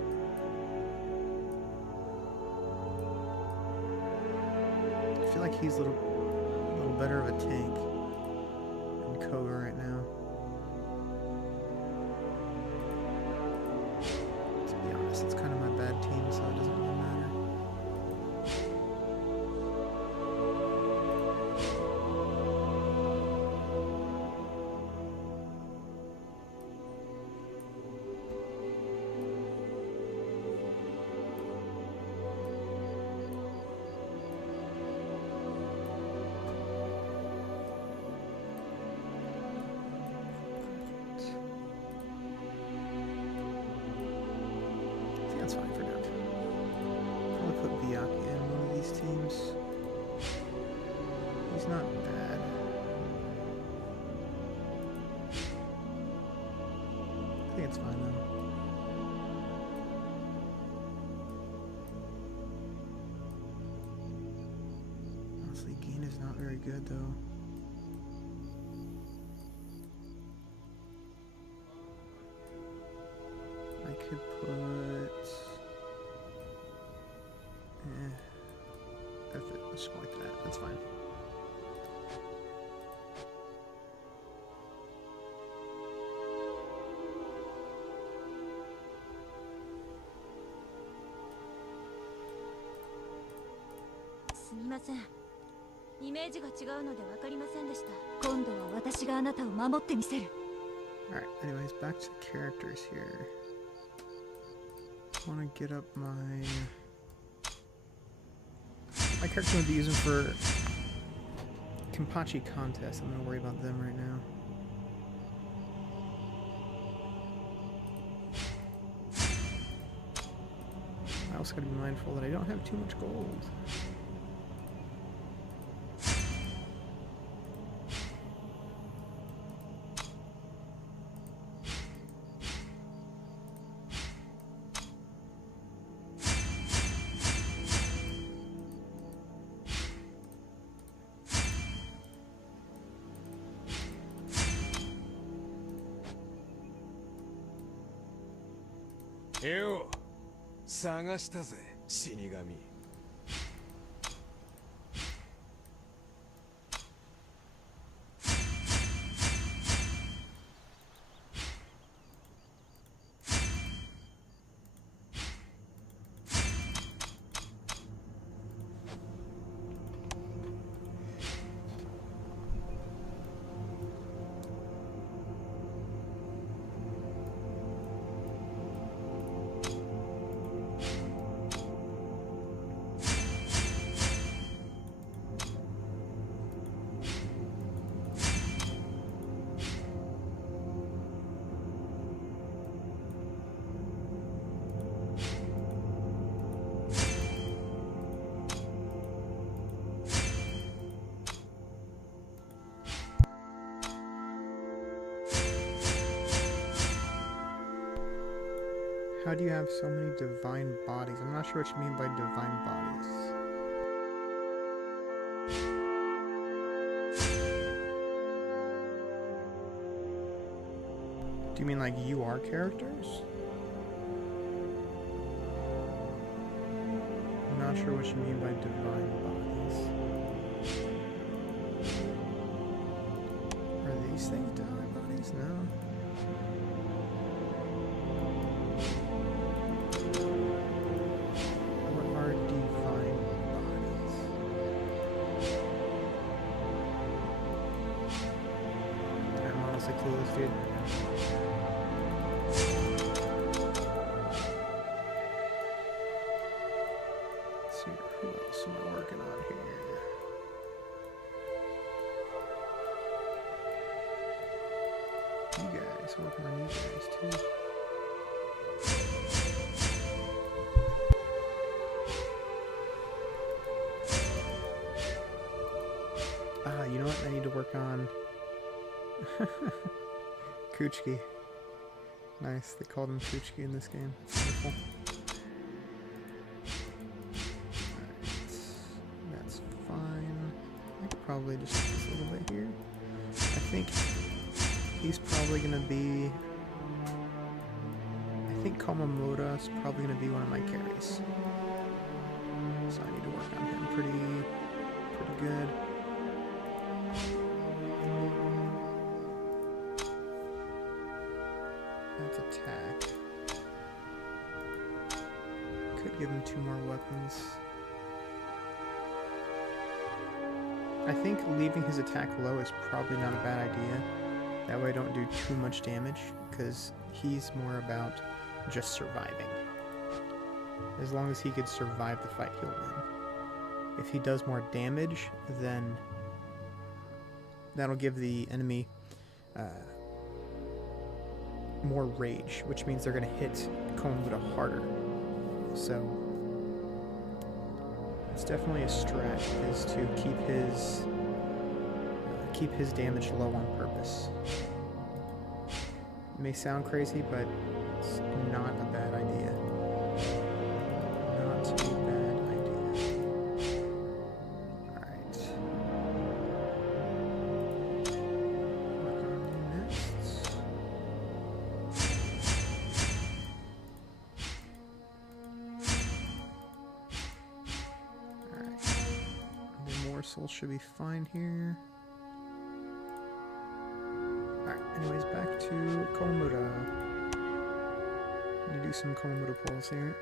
feel like he's a little better of a tank than Koga right now. To be honest, it's kind of my bad team, so it doesn't really matter. That's fine for now. I'll put Biaki in one of these teams. He's not bad. I think it's fine though. Honestly, Geen is not very good though. I could put... let's go like that. That's fine. Alright, anyways, back to the characters here. I want to get up my character I'm going to be using for Kenpachi contest. I'm going to worry about them right now. I also got to be mindful that I don't have too much gold.よう探したぜ死神。How do you have so many divine bodies? I'm not sure what you mean by divine bodies. Do you mean like you are characters? I'm not sure what you mean by divine bodies. Are these things divine bodies? No. Clueless, dude. Let's see, who else am I working on here? You guys, working on you guys too. You know what? I need to work on Kuchiki. Nice, they called him Kuchiki in this game. That's wonderful. Alright, that's fine. I could probably just do this a little bit here. I think he's probably gonna be... I think Komamoto's probably gonna be one of my carries. So I need to work on him pretty pretty good. That's attack. Could give him 2 more weapons. I think leaving his attack low is probably not a bad idea. That way I don't do too much damage, because he's more about just surviving. As long as he could survive the fight, he'll win. If he does more damage, then that'll give the enemy more rage, which means they're going to hit Komoda harder. So it's definitely a strat, is to keep his damage low on purpose. It may sound crazy, but it's not a bad idea. Not a bad idea. Alright. What on next? Alright. The morsel should be fine here. Alright, anyways, back to Komoda. I'm gonna do some Komoda pulls here.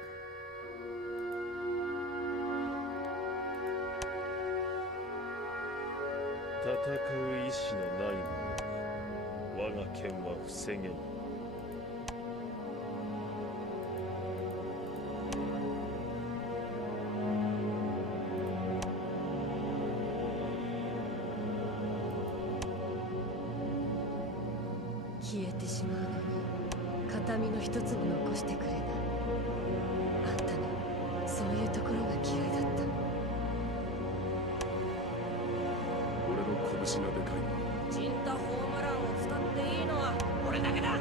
消えてしまうのに形見の一つも残してくれない。あんたのそういうところが嫌いだった。俺の拳がでかい。ジンタホームランを使っていいのは俺だけだ。な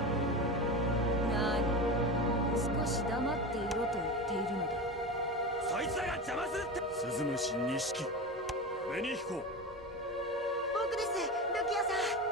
に、少し黙っていろと言っているのだ。そいつらが邪魔するって。鈴虫錦紅彦。僕です、ルキアさん。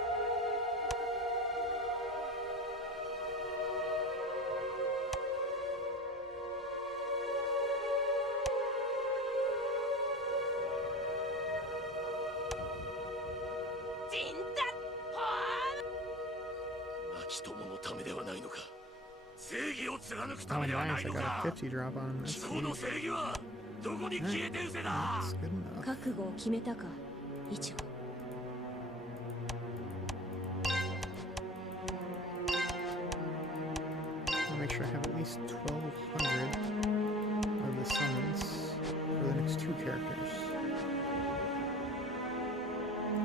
Oh, nice, I got a 50 drop on him. That's sweet. Right. That's good enough. 覚悟を決めたか、イチゴ。I'll make sure I have at least 1,200 of the summons for the next 2 characters.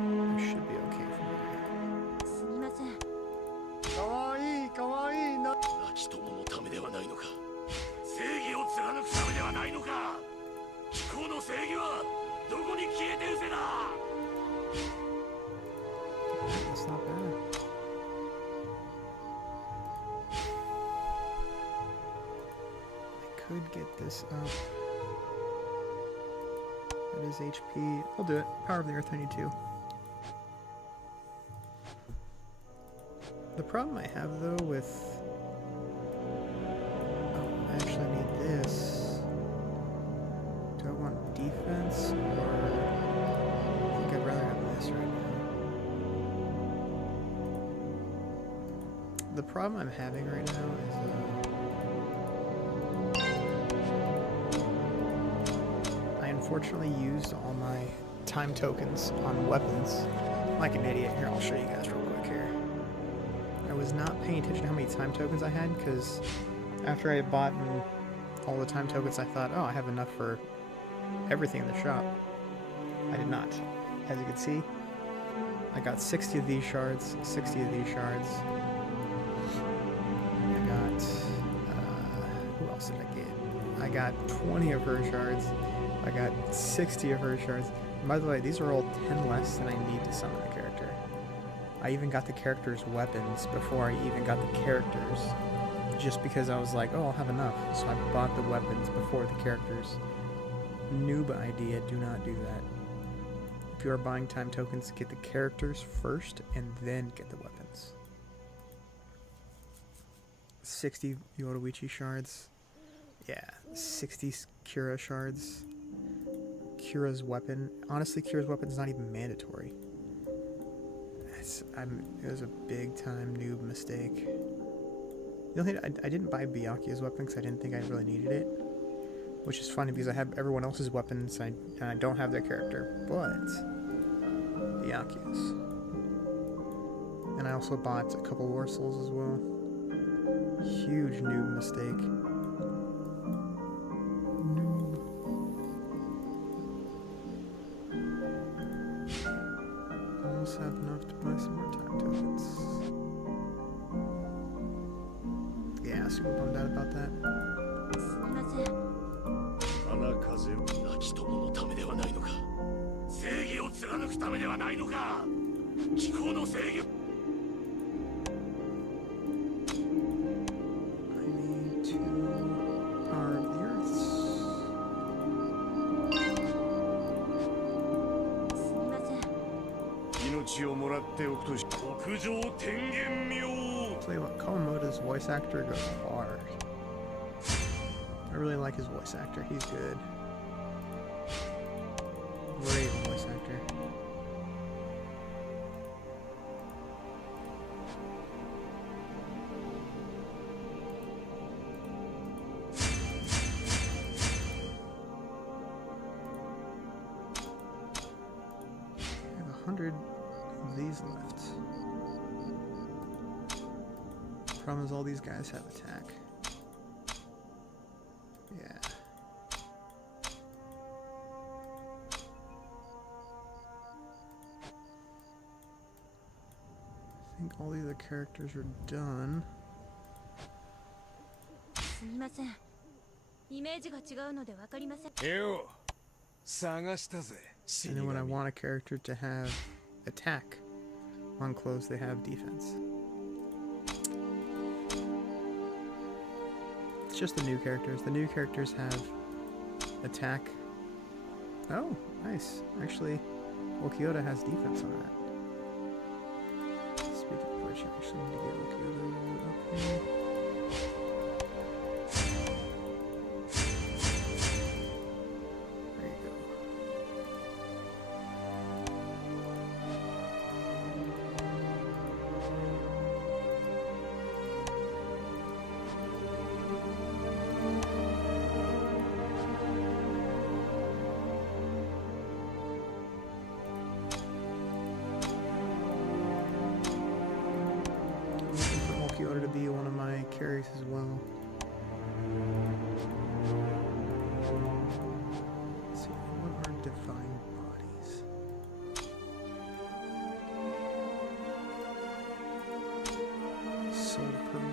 I should be okay from there. すみません。かわいいかわいいな。亡き友のためではないのか。正義を貫くためではないのか。気候の正義はどこに消えて失せだ。 That's not bad. I could get this up. That is HP. I'll do it. Power of the Earth I need to. The problem I have though with... Oh, I actually need this. Do I want defense or... I think I'd rather have this right now. The problem I'm having right now is I unfortunately used all my time tokens on weapons. Like an idiot. Here, I'll show you guys real quick here. I was not paying attention to how many time tokens I had, because after I had bought all the time tokens, I thought, oh, I have enough for everything in the shop. I did not. As you can see, I got 60 of these shards, 60 of these shards. I got, who else did I get? I got 20 of her shards. I got 60 of her shards. And by the way, these are all 10 less than I need to summon the character. I even got the character's weapons before I even got the characters, just because I was like, oh, I'll have enough. So I bought the weapons before the characters. Noob idea, do not do that. If you are buying time tokens, get the characters first and then get the weapons. 60 Yoruichi shards. Yeah, 60 Kira shards. Kira's weapon. Honestly, Kira's weapon is not even mandatory. It was a big time noob mistake. The only thing, I didn't buy Byakuya's weapon because I didn't think I really needed it. Which is funny because I have everyone else's weapons and I don't have their character. But Byakuya's. And I also bought a couple War Souls as well. Huge noob mistake. Almost have enough to buy some more time tokens. Yeah, super bummed out about that. すみません。花風亡き友のためではないのか。正義を貫くためではないのか。気候の正義。I need to power of the earths. すみません。命をもらっておくとし屋上天元妙。 Tell you what, Kawamoto's voice actor goes hard. I really like his voice actor. He's good. Great voice actor. I have 100 of these left. Problem is all these guys have attack. Yeah. I think all the other characters are done. すみません。イメージが違うのでわかりません。よ探したぜ And then when I want a character to have attack on close, they have defense. It's just the new characters. The new characters have attack. Oh, nice. Actually, Okioda has defense on that. Speaking of which, I actually need to get Okioda up here. There you go. Looking for Okioda to be one of my carries as well. Let's see, what are divine bodies? Soul Pearl.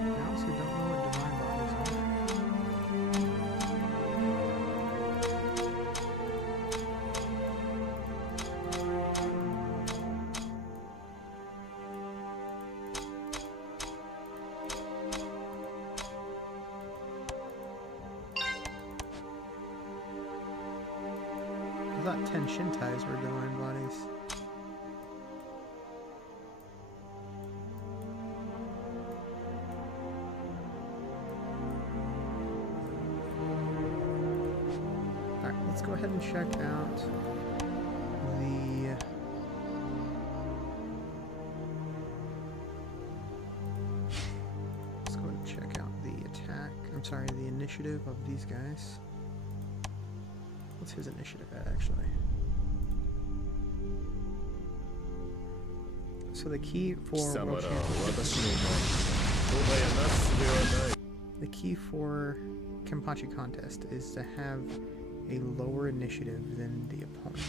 I honestly don't know what divine bodies are. I thought 10 Shintais were divine bodies. Alright, let's go ahead and check out the... Let's go ahead and check out the attack. I'm sorry, the initiative of these guys. What's his initiative at, actually? So the key for the key for Kenpachi contest is to have a lower initiative than the opponent.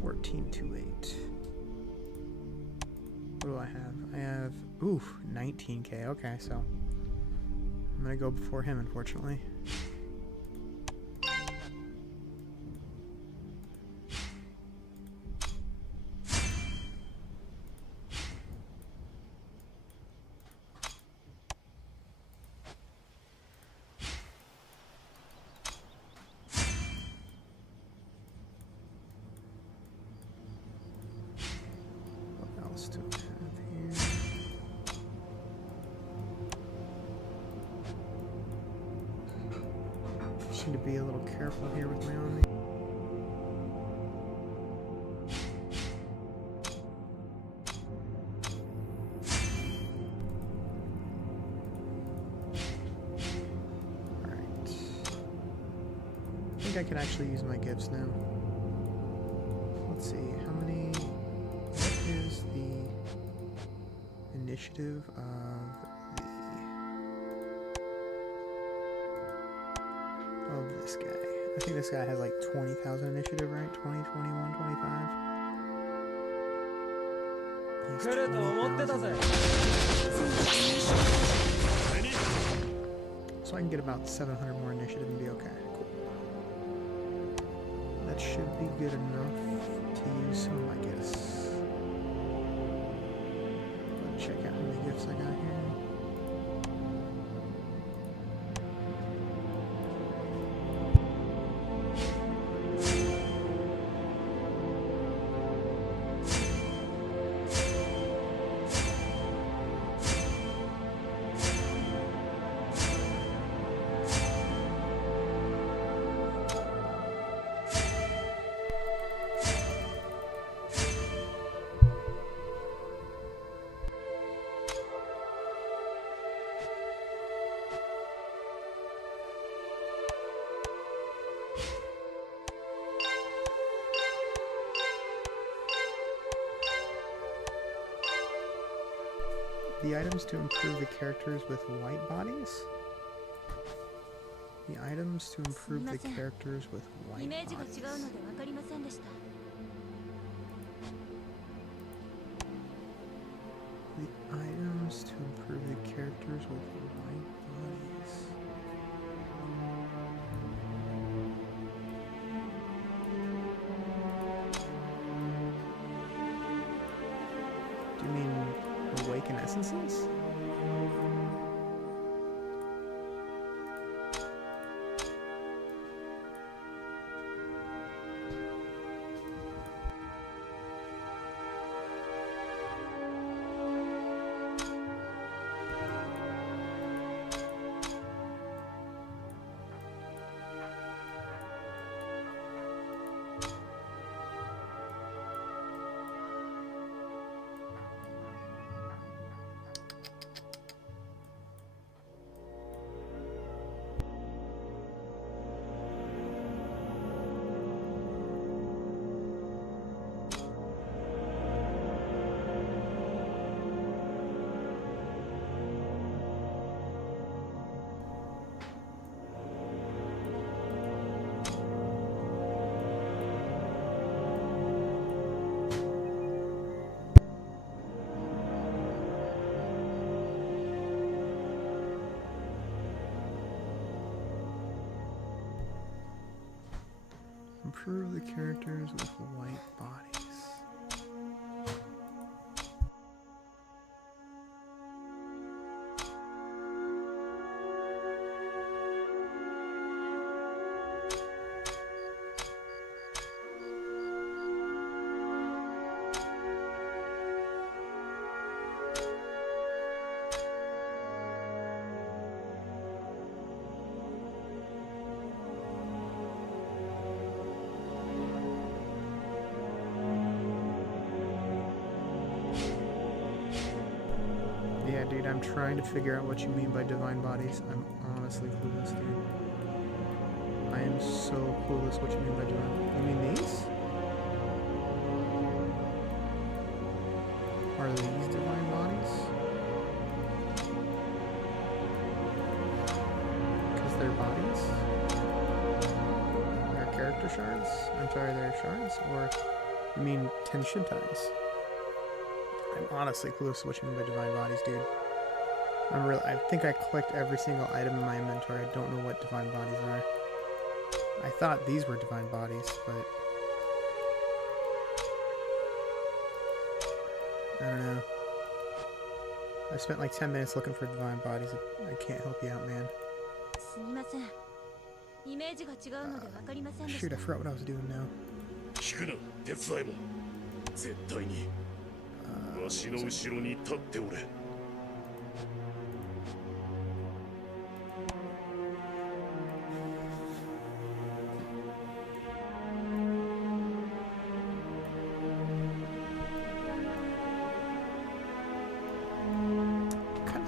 1428. What do I have? I have 19k. Okay, so I'm gonna go before him, unfortunately. Need to be a little careful here with my army. Alright. I think I can actually use my gifts now. Let's see, how many... What is the initiative of this guy? I think this guy has like 20,000 initiative, right? 20, 21, 25. He has 20,000. So I can get about 700 more initiative and be okay. Cool. That should be good enough to use some of my gifts. Let's check out how many gifts I got here. The items to improve the characters with white bodies? The items to improve the characters with white bodies. The items to improve the characters with white bodies. Do you mean awaken essences? Improve the characters with white bodies. Yeah, dude, I'm trying to figure out what you mean by divine bodies. I'm honestly clueless, dude. I am so clueless what you mean by divine. You mean these? Are these divine bodies? Because they're bodies? They're character shards? I'm sorry, they're shards? Or you mean Tenshintais? I'm honestly clueless what you mean by divine bodies, dude. I think I clicked every single item in my inventory. I don't know what divine bodies are. I thought these were divine bodies, but I don't know. I spent like 10 minutes looking for divine bodies. I can't help you out, man. Shoot, I forgot what I was doing now. 聞くな、鉄左衛門。絶対にわしの後ろに立っておれ。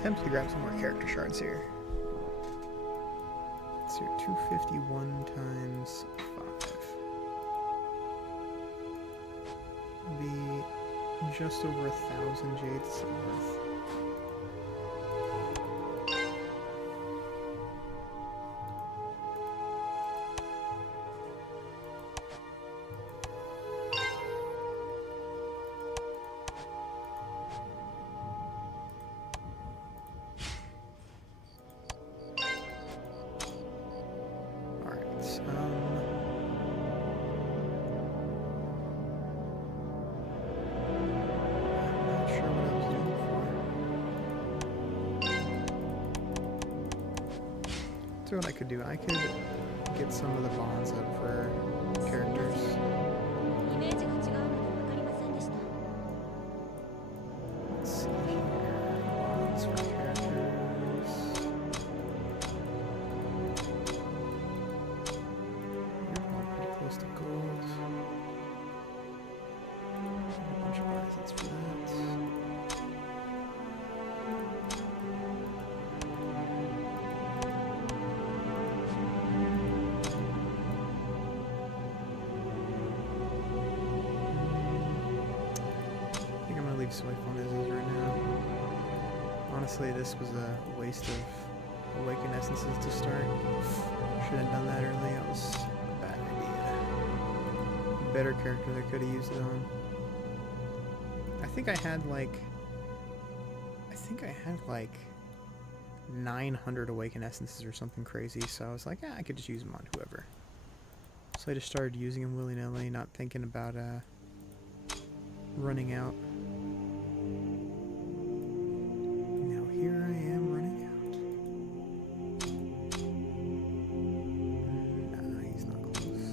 Tempted to grab some more character shards here. Let's see, 251 times 5. Be just over 1,000 jades worth. So what I could do, I could get some of the bonds up for characters. イメージが違うので分かりませんでした。 Let's see here. Bonds for characters. You're all pretty close to gold. A bunch of presents for that. Soy phone is right now. Honestly, this was a waste of awaken essences to start. Should have done that early. That was a bad idea. Better character that could have used it on. I think I had like 900 awaken essences or something crazy. So I was like, yeah, I could just use them on whoever. So I just started using them willy-nilly, not thinking about running out. Here I am running out. Nah, he's not close.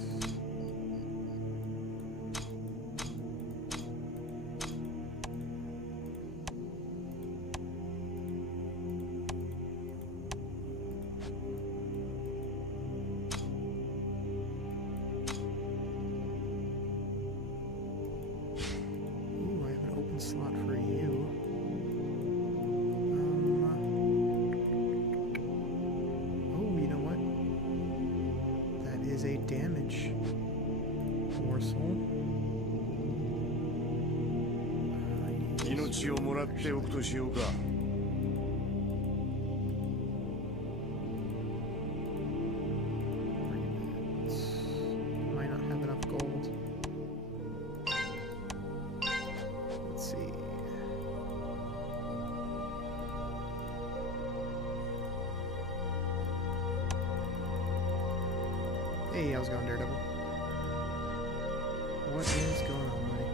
Ooh, I have an open slot for you. Is a damage morsel. 命をもらっておくとしようか。 Might not have enough gold. Let's see. Hey, how's it going, Daredevil? What is going on, buddy?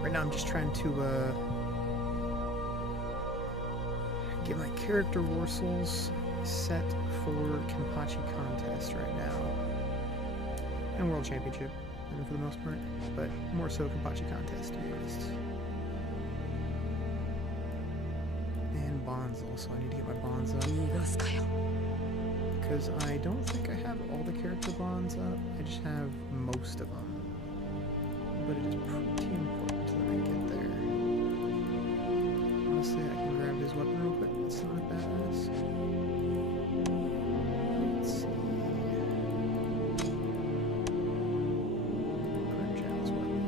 Right now I'm just trying to get my character morsels set for Kenpachi contest right now. And World Championship, for the most part. But more so Kenpachi contest, to be honest. And bonds also. I need to get my bonds up. Because I don't think I have all the character bonds up. I just have most of them. But it is pretty important that I get there. Honestly, I can grab his weapon real quick. It's not badass. Let's see. Grimjow's weapon.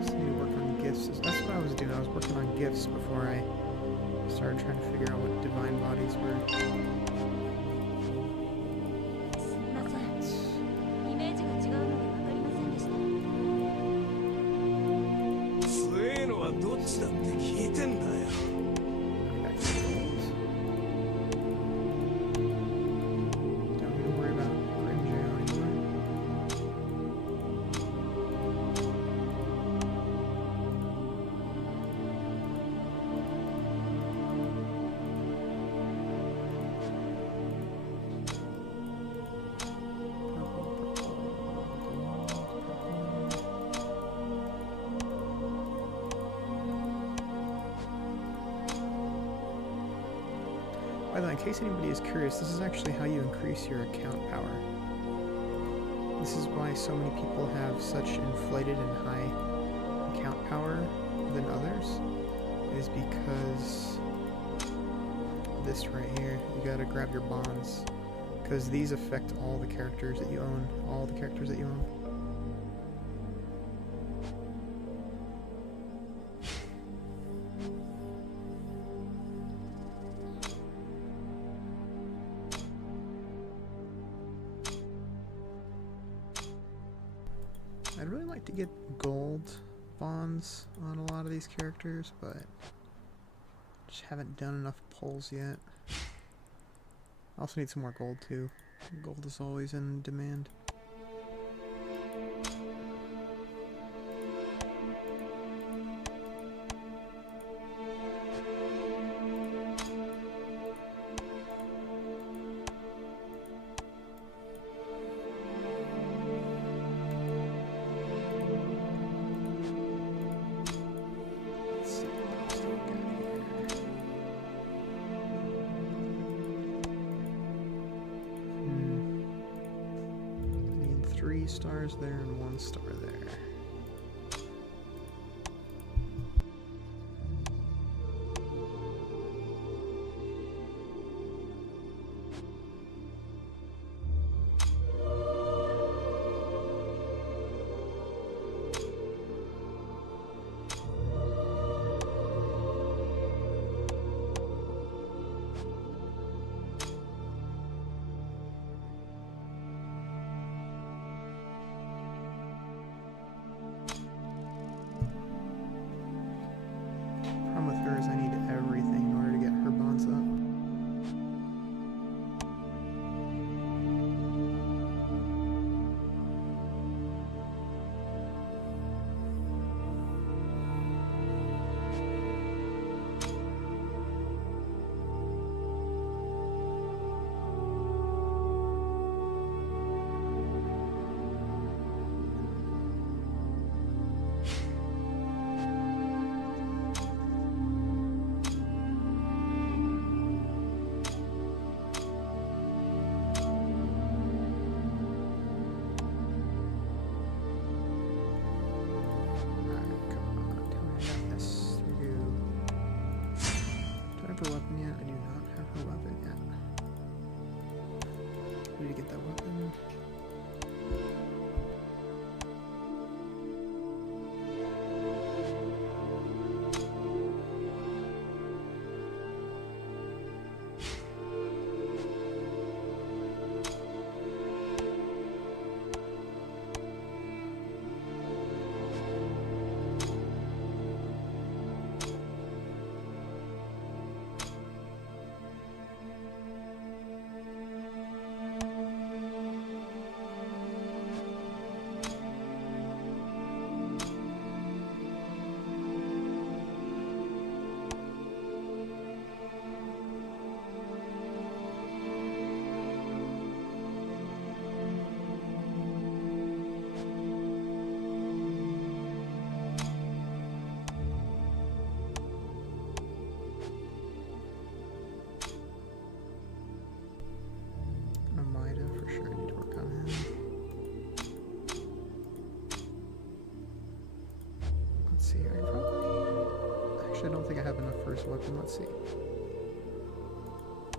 Just need to work on gifts. That's what I was doing. I was working on gifts before I started trying to figure out what divine bodies were. すみません。イメージが違うので分かりませんでした。強えのはどっちだって聞いてんだよ。 Don't need to worry about Grimjow anymore. By the way, in case anybody is curious, this is actually how you increase your account power. This is why so many people have such inflated and high count power than others is because this right here, you gotta grab your bonds, because these affect all the characters that you own, I'd really like to get gold bonds on a lot of these characters, but just haven't done enough pulls yet. I also need some more gold too. Gold is always in demand. Stars there and 1 star there. I need everything in order to get her bonds up. Her weapon yet? I do not have her weapon yet. I need to get that weapon. Actually, I don't think I have enough for his weapon. Let's see.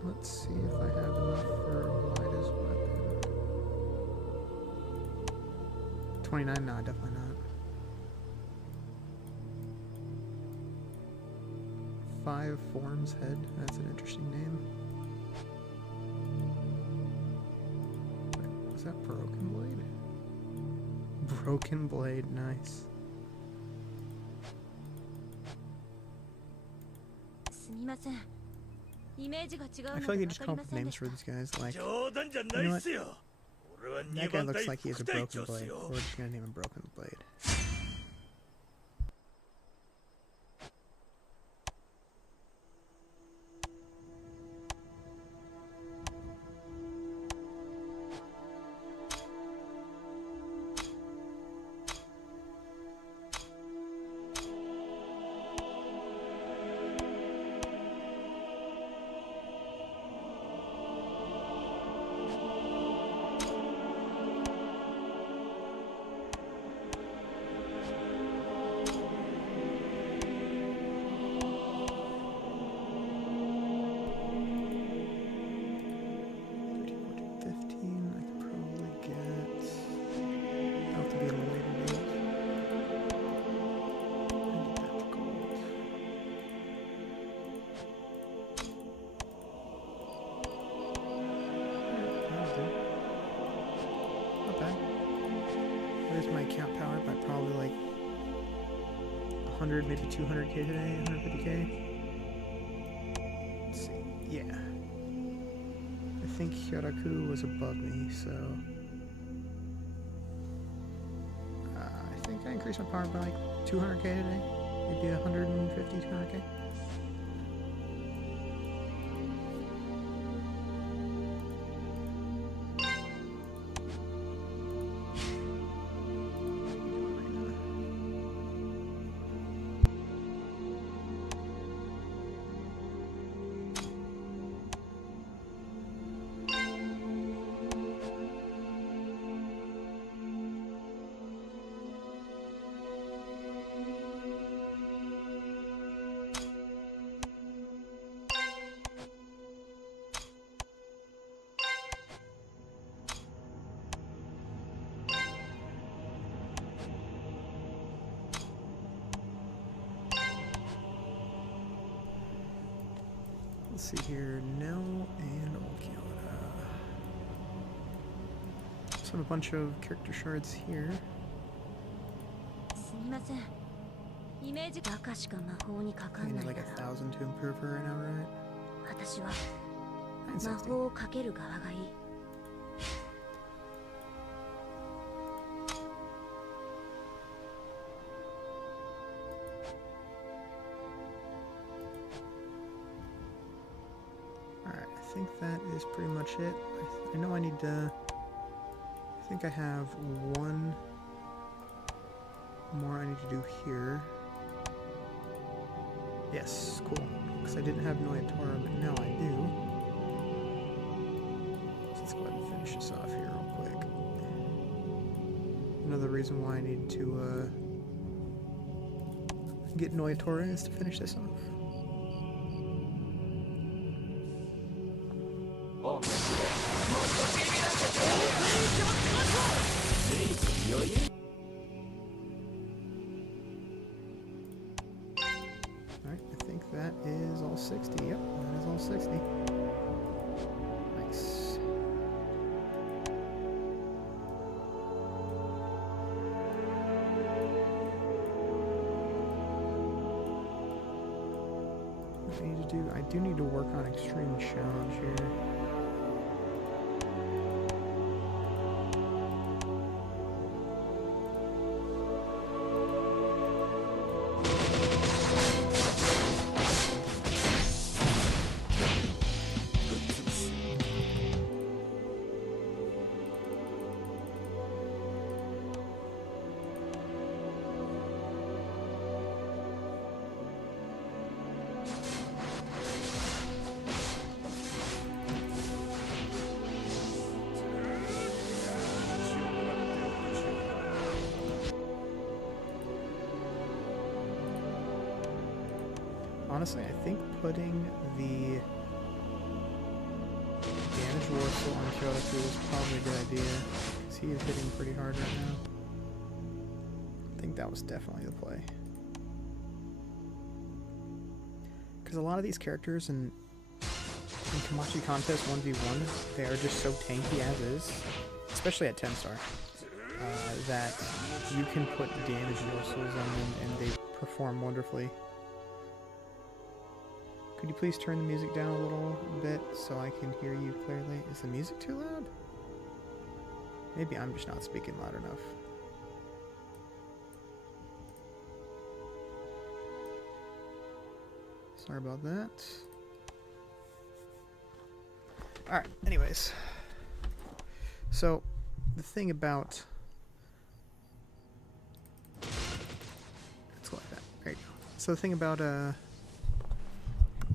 Let's see if I have enough for Mida's weapon. 29? No, definitely not. 5 Forms Head. That's an interesting name. Wait, is that Broken Blade? Broken Blade, nice. I feel like they just come up with names for these guys, like, you know what? That guy looks like he has a broken blade. We're just gonna name him Broken Blade. increase my account power by probably like 100, maybe 200k today, 150k. Let's see. Yeah. I think Hyoraku was above me, so I think I increased my power by like 200k today, maybe 150, 200k. Let's see here, Nell and Olkiota. So I have a bunch of character shards here. すみません。イメージ赤しか魔法にかか I んな need い like なら 1,000 to improve her right now, right? 私は魔 960. 法をかける側がいい。Alright, I think that is pretty much it. I know I need to... I think I have one more I need to do here. Yes, cool. Because I didn't have Noyatora, but now I do. So let's go ahead and finish this off here real quick. Another reason why I need to get Noyatora is to finish this off. Alright, I think that is all 60. Yep, that is all 60. Nice. What I need to do, I do need to work on extreme challenge here. Honestly, I think putting the damage Warsaw on Kyoto is probably a good idea, because he is hitting pretty hard right now. I think that was definitely the play. Because a lot of these characters in Kamachi Contest 1v1, they are just so tanky as is, especially at 10 star, that you can put damage Warsaws on them and they perform wonderfully. Could you please turn the music down a little bit so I can hear you clearly? Is the music too loud? Maybe I'm just not speaking loud enough. Sorry about that. Alright, anyways. So, the thing about... Let's go like that. There you go. So the thing about,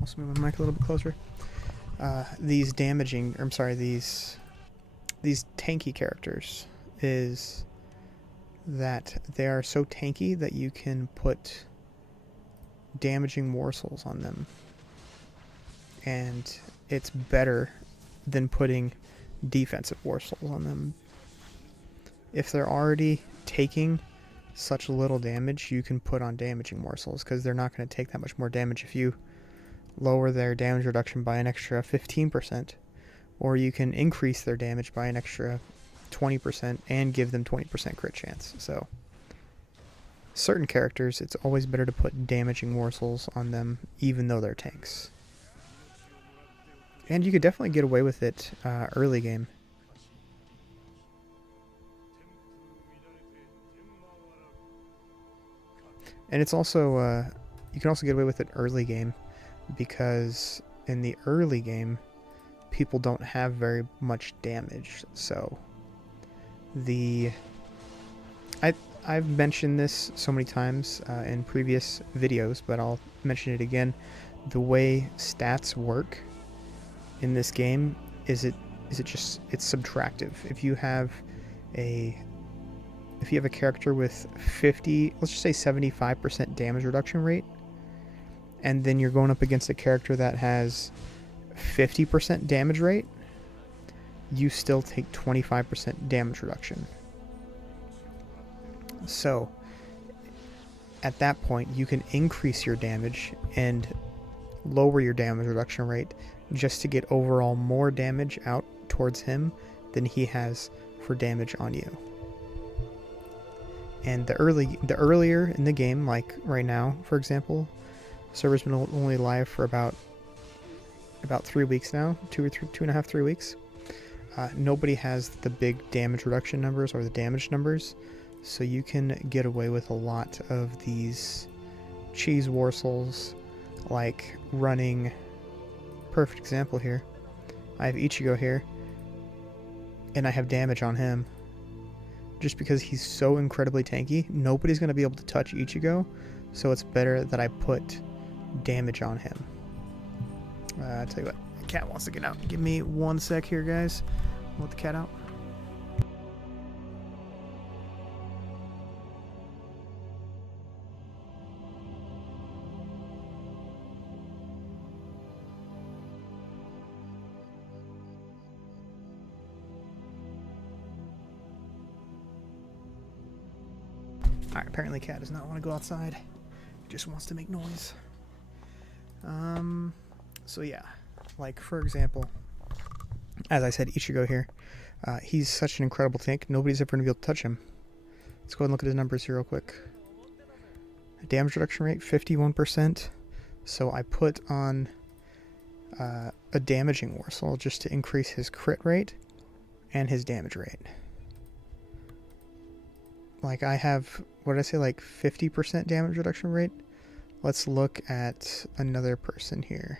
also move my mic a little bit closer. These damaging, or I'm sorry, these tanky characters is that they are so tanky that you can put damaging morsels on them, and it's better than putting defensive morsels on them. If they're already taking such little damage, you can put on damaging morsels because they're not going to take that much more damage if you lower their damage reduction by an extra 15%, or you can increase their damage by an extra 20% and give them 20% crit chance. So certain characters, it's always better to put damaging morsels on them, even though they're tanks. And you could definitely get away with it early game. And it's also, you can also get away with it early game, because in the early game, people don't have very much damage. So I've mentioned this so many times in previous videos, but I'll mention it again. The way stats work in this game is it's subtractive. If you have a character with 50, let's just say 75% damage reduction rate, and then you're going up against a character that has 50% damage rate, you still take 25% damage reduction. So at that point, you can increase your damage and lower your damage reduction rate just to get overall more damage out towards him than he has for damage on you. And the earlier in the game, like right now, for example, server's been only live for about 3 weeks now, 2.5, 3 weeks. Nobody has the big damage reduction numbers or the damage numbers, so you can get away with a lot of these cheese morsels, like running. Perfect example here. I have Ichigo here, and I have damage on him. Just because he's so incredibly tanky, nobody's going to be able to touch Ichigo, so it's better that I put damage on him. I'll tell you what, the cat wants to get out. Give me 1 sec here, guys. I'll let the cat out. Alright, apparently cat does not want to go outside. He just wants to make noise. So yeah, like for example, as I said, Ichigo here, he's such an incredible tank, nobody's ever going to be able to touch him. Let's go ahead and look at his numbers here real quick. Damage reduction rate, 51%. So I put on a damaging morsel just to increase his crit rate and his damage rate. Like I have, what did I say, like 50% damage reduction rate? Let's look at another person here.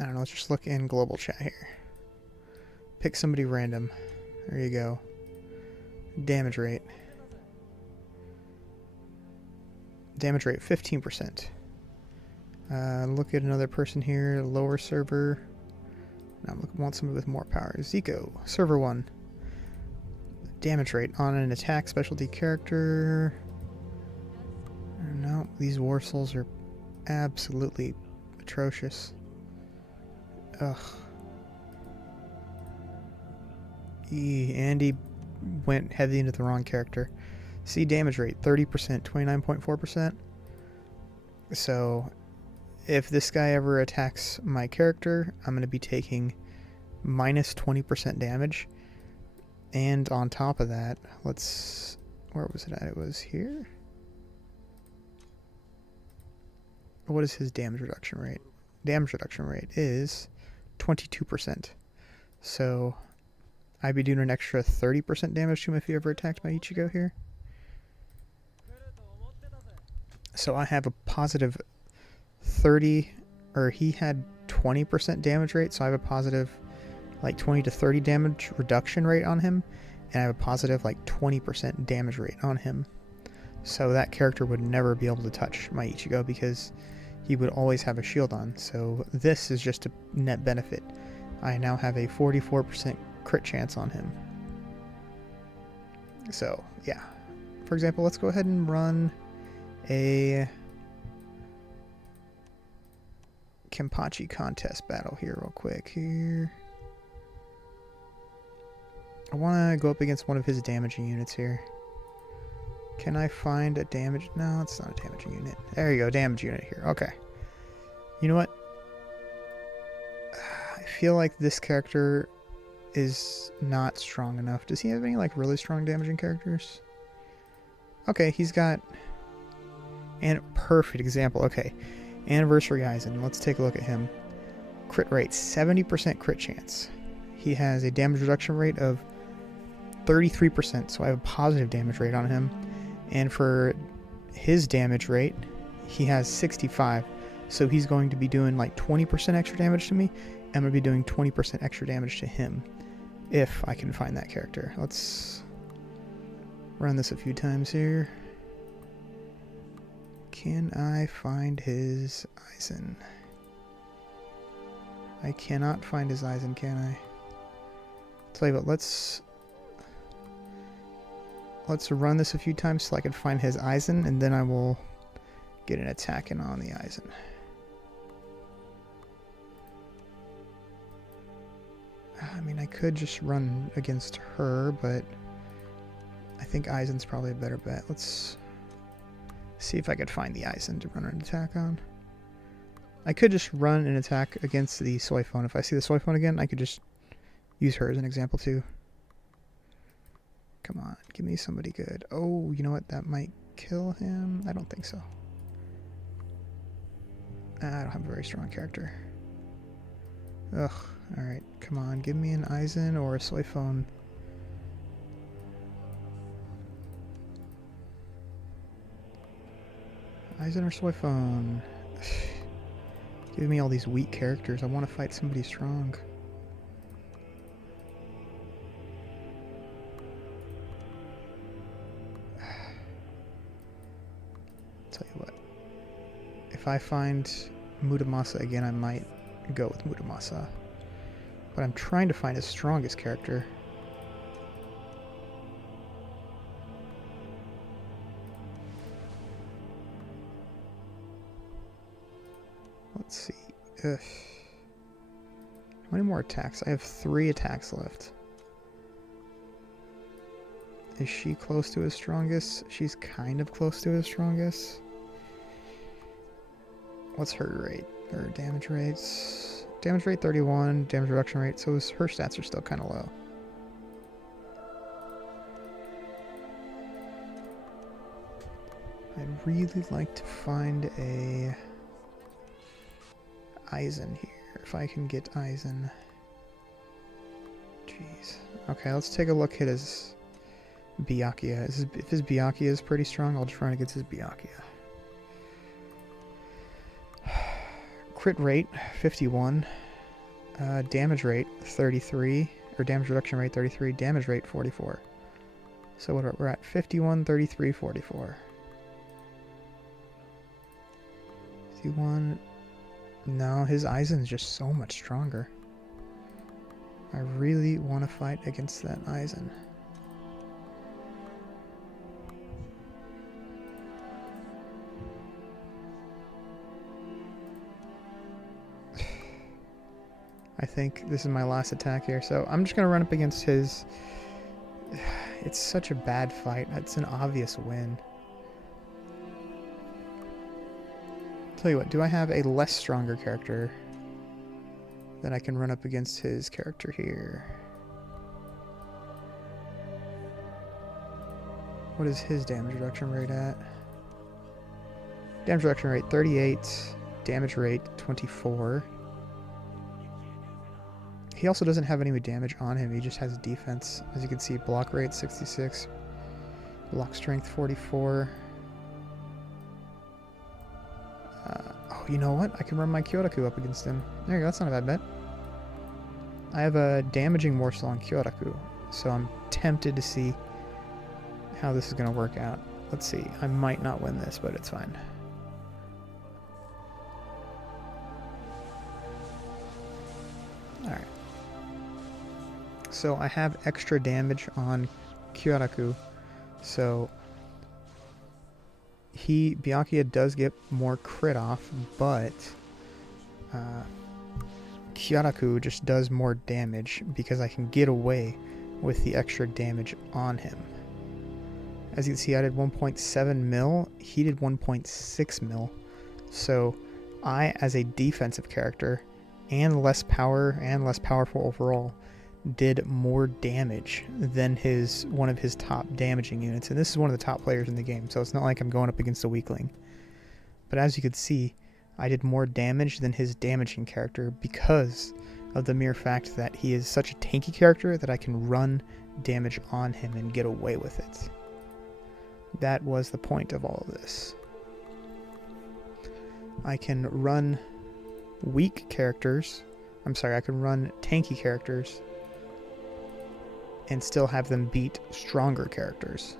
I don't know, let's just look in global chat here. Pick somebody random. There you go. Damage rate. Damage rate, 15%. Look at another person here, lower server. Now I want somebody with more power. Zico, server 1. Damage rate on an attack specialty character. No, these morsels are absolutely atrocious. Ugh. Andy went heavy into the wrong character. See, damage rate 30%, 29.4%. So if this guy ever attacks my character, I'm going to be taking minus 20% damage. And on top of that, where was it at? It was here. What is his damage reduction rate? Damage reduction rate is 22%. So I'd be doing an extra 30% damage to him if he ever attacked my Ichigo here. So I have a positive 30, or he had 20% damage rate, so I have a positive like 20 to 30 damage reduction rate on him, and I have a positive like 20% damage rate on him. So that character would never be able to touch my Ichigo because he would always have a shield on. So this is just a net benefit. I now have a 44% crit chance on him. So yeah, for example, let's go ahead and run a Kenpachi contest battle here real quick here. I want to go up against one of his damaging units here. Can I find a damage? No, it's not a damaging unit. There you go, damage unit here. Okay. You know what? I feel like this character is not strong enough. Does he have any like really strong damaging characters? Okay, he's got... And perfect example. Okay, Anniversary Eisen. Let's take a look at him. Crit rate, 70% crit chance. He has a damage reduction rate of 33%, so I have a positive damage rate on him. And for his damage rate, he has 65. So he's going to be doing like 20% extra damage to me. I'm going to be doing 20% extra damage to him. If I can find that character. Let's run this a few times here. Can I find his Eisen? I cannot find his Eisen, can I? Tell you what, let's run this a few times so I can find his Eisen, and then I will get an attack in on the Eisen. I mean, I could just run against her, but I think Eisen's probably a better bet. Let's see if I could find the Eisen to run an attack on. I could just run an attack against the soy phone. If I see the soy phone again, I could just use her as an example too. Come on, give me somebody good. Oh, you know what? That might kill him. I don't think so. I don't have a very strong character. Ugh. Alright, come on. Give me an Eisen or a soy phone. Eisen or soy phone. Give me all these weak characters. I want to fight somebody strong. Tell you what. If I find Muramasa again, I might go with Muramasa. But I'm trying to find his strongest character. Let's see. Ugh. How many more attacks? I have 3 attacks left. Is she close to his strongest? She's kind of close to his strongest. What's her rate? Her damage rates? Damage rate 31, damage reduction rate, so her stats are still kind of low. I'd really like to find a Eisen here, if I can get Eisen. Jeez. Okay, let's take a look at his Byakuya. If his Byakuya is pretty strong, I'll just run against his Byakuya. Crit rate, 51. Damage rate, 33. Or damage reduction rate, 33. Damage rate, 44. So what we're at 51, 33, 44. 51. No, his Eisen's just so much stronger. I really want to fight against that Eisen. I think this is my last attack here, so I'm just going to run up against his... It's such a bad fight. It's an obvious win. Tell you what, do I have a less stronger character that I can run up against his character here? What is his damage reduction rate at? Damage reduction rate 38, damage rate 24. He also doesn't have any damage on him, he just has defense. As you can see, block rate 66, block strength 44. Oh, you know what? I can run my Kyoraku up against him. There you go, that's not a bad bet. I have a damaging morsel on Kyoraku, so I'm tempted to see how this is going to work out. Let's see, I might not win this, but it's fine. Alright. So I have extra damage on Kyoraku, so Byakuya does get more crit off, but Kyoraku just does more damage because I can get away with the extra damage on him. As you can see, I did 1.7 mil, he did 1.6 mil, so I, as a defensive character, and less power and less powerful overall, did more damage than one of his top damaging units. And this is one of the top players in the game, so it's not like I'm going up against a weakling. But as you can see, I did more damage than his damaging character because of the mere fact that he is such a tanky character that I can run damage on him and get away with it. That was the point of all of this. I can run weak characters. I can run tanky characters and still have them beat stronger characters.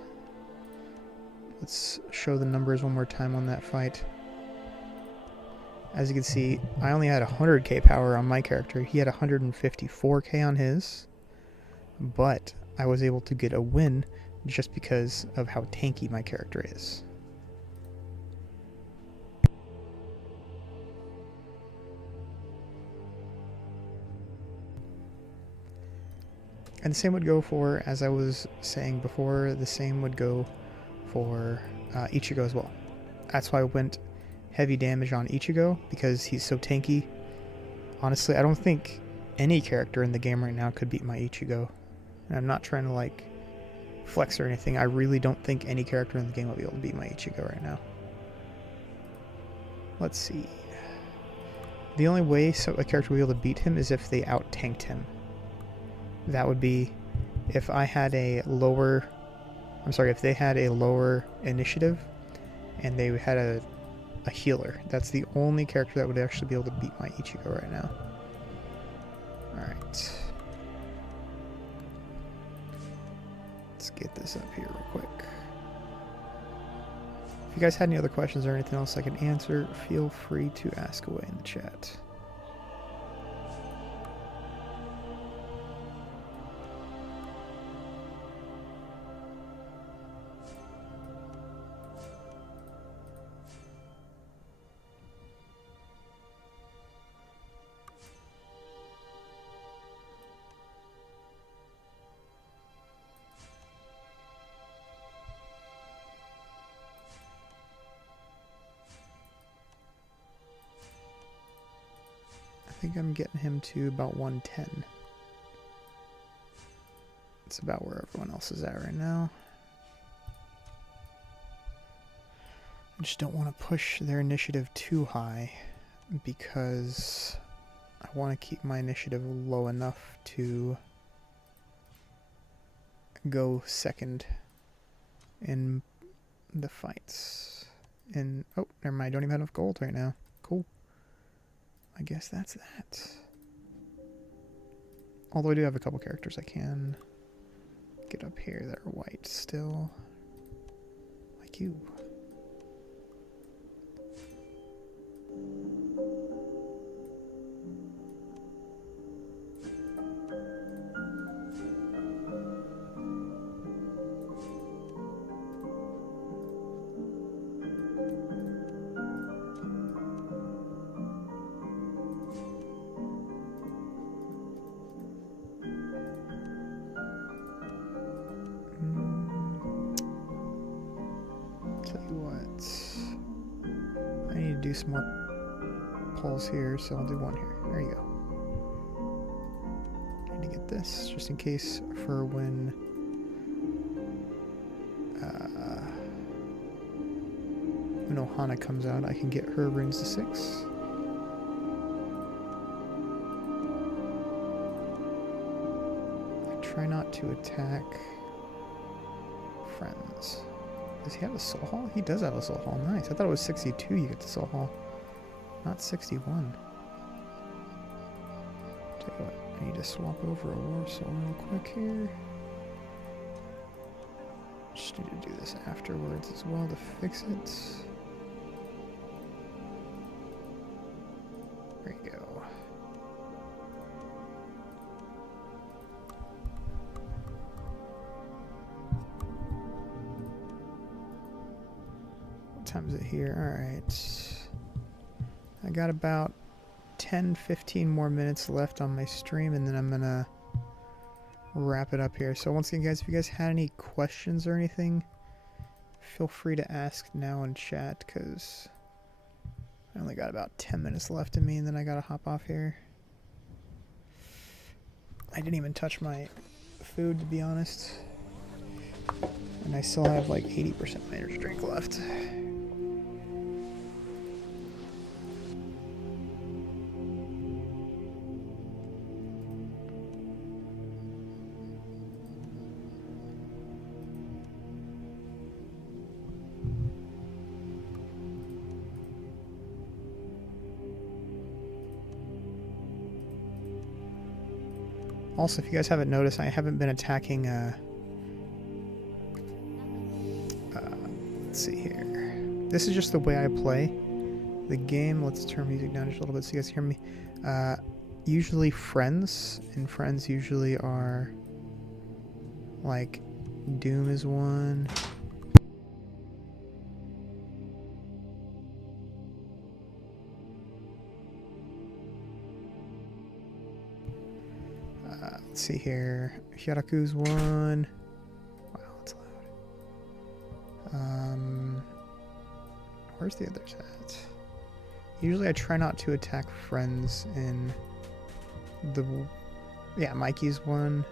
Let's show the numbers one more time on that fight. As you can see, I only had 100k power on my character. He had 154k on his. But I was able to get a win just because of how tanky my character is. And the same would go for, as I was saying before, the same would go for Ichigo as well. That's why I went heavy damage on Ichigo, because he's so tanky. Honestly, I don't think any character in the game right now could beat my Ichigo. And I'm not trying to like flex or anything. I really don't think any character in the game will be able to beat my Ichigo right now. Let's see. The only way a character will be able to beat him is if they out-tanked him. That would be if I had a lower... if they had a lower initiative and they had a healer. That's the only character that would actually be able to beat my Ichigo right now. Alright. Let's get this up here real quick. If you guys had any other questions or anything else I can answer, feel free to ask away in the chat. I think I'm getting him to about 110. It's about where everyone else is at right now. I just don't want to push their initiative too high because I want to keep my initiative low enough to go second in the fights. And oh, never mind, I don't even have enough gold right now. Cool. I guess that's that. Although I do have a couple characters I can get up here that are white still. Like you. Do some more pulls here, so I'll do one here. There you go. Need to get this just in case for when Ohana comes out, I can get her runes to 6. I try not to attack friends. Does he have a soul hall? He does have a soul hall. Nice. I thought it was 62 you get the soul hall. Not 61. Tell you what, I need to swap over a war soul real quick here. Just need to do this afterwards as well to fix it. There you go. Time is it here? Alright. I got about 10-15 more minutes left on my stream, and then I'm gonna wrap it up here. So once again, guys, if you guys had any questions or anything, feel free to ask now in chat, because I only got about 10 minutes left in me, and then I gotta hop off here. didn't even touch my food, to be honest. And I still have like 80% of my energy drink left. Also, if you guys haven't noticed, I haven't been attacking, let's see here. This is just the way I play the game. Let's turn music down just a little bit so you guys hear me. Usually friends, and friends usually are, like, Doom is one. Let's see here. Hyaraku's one. Wow, that's loud. Where's the others at? Usually I try not to attack friends in the... Yeah, Mikey's one.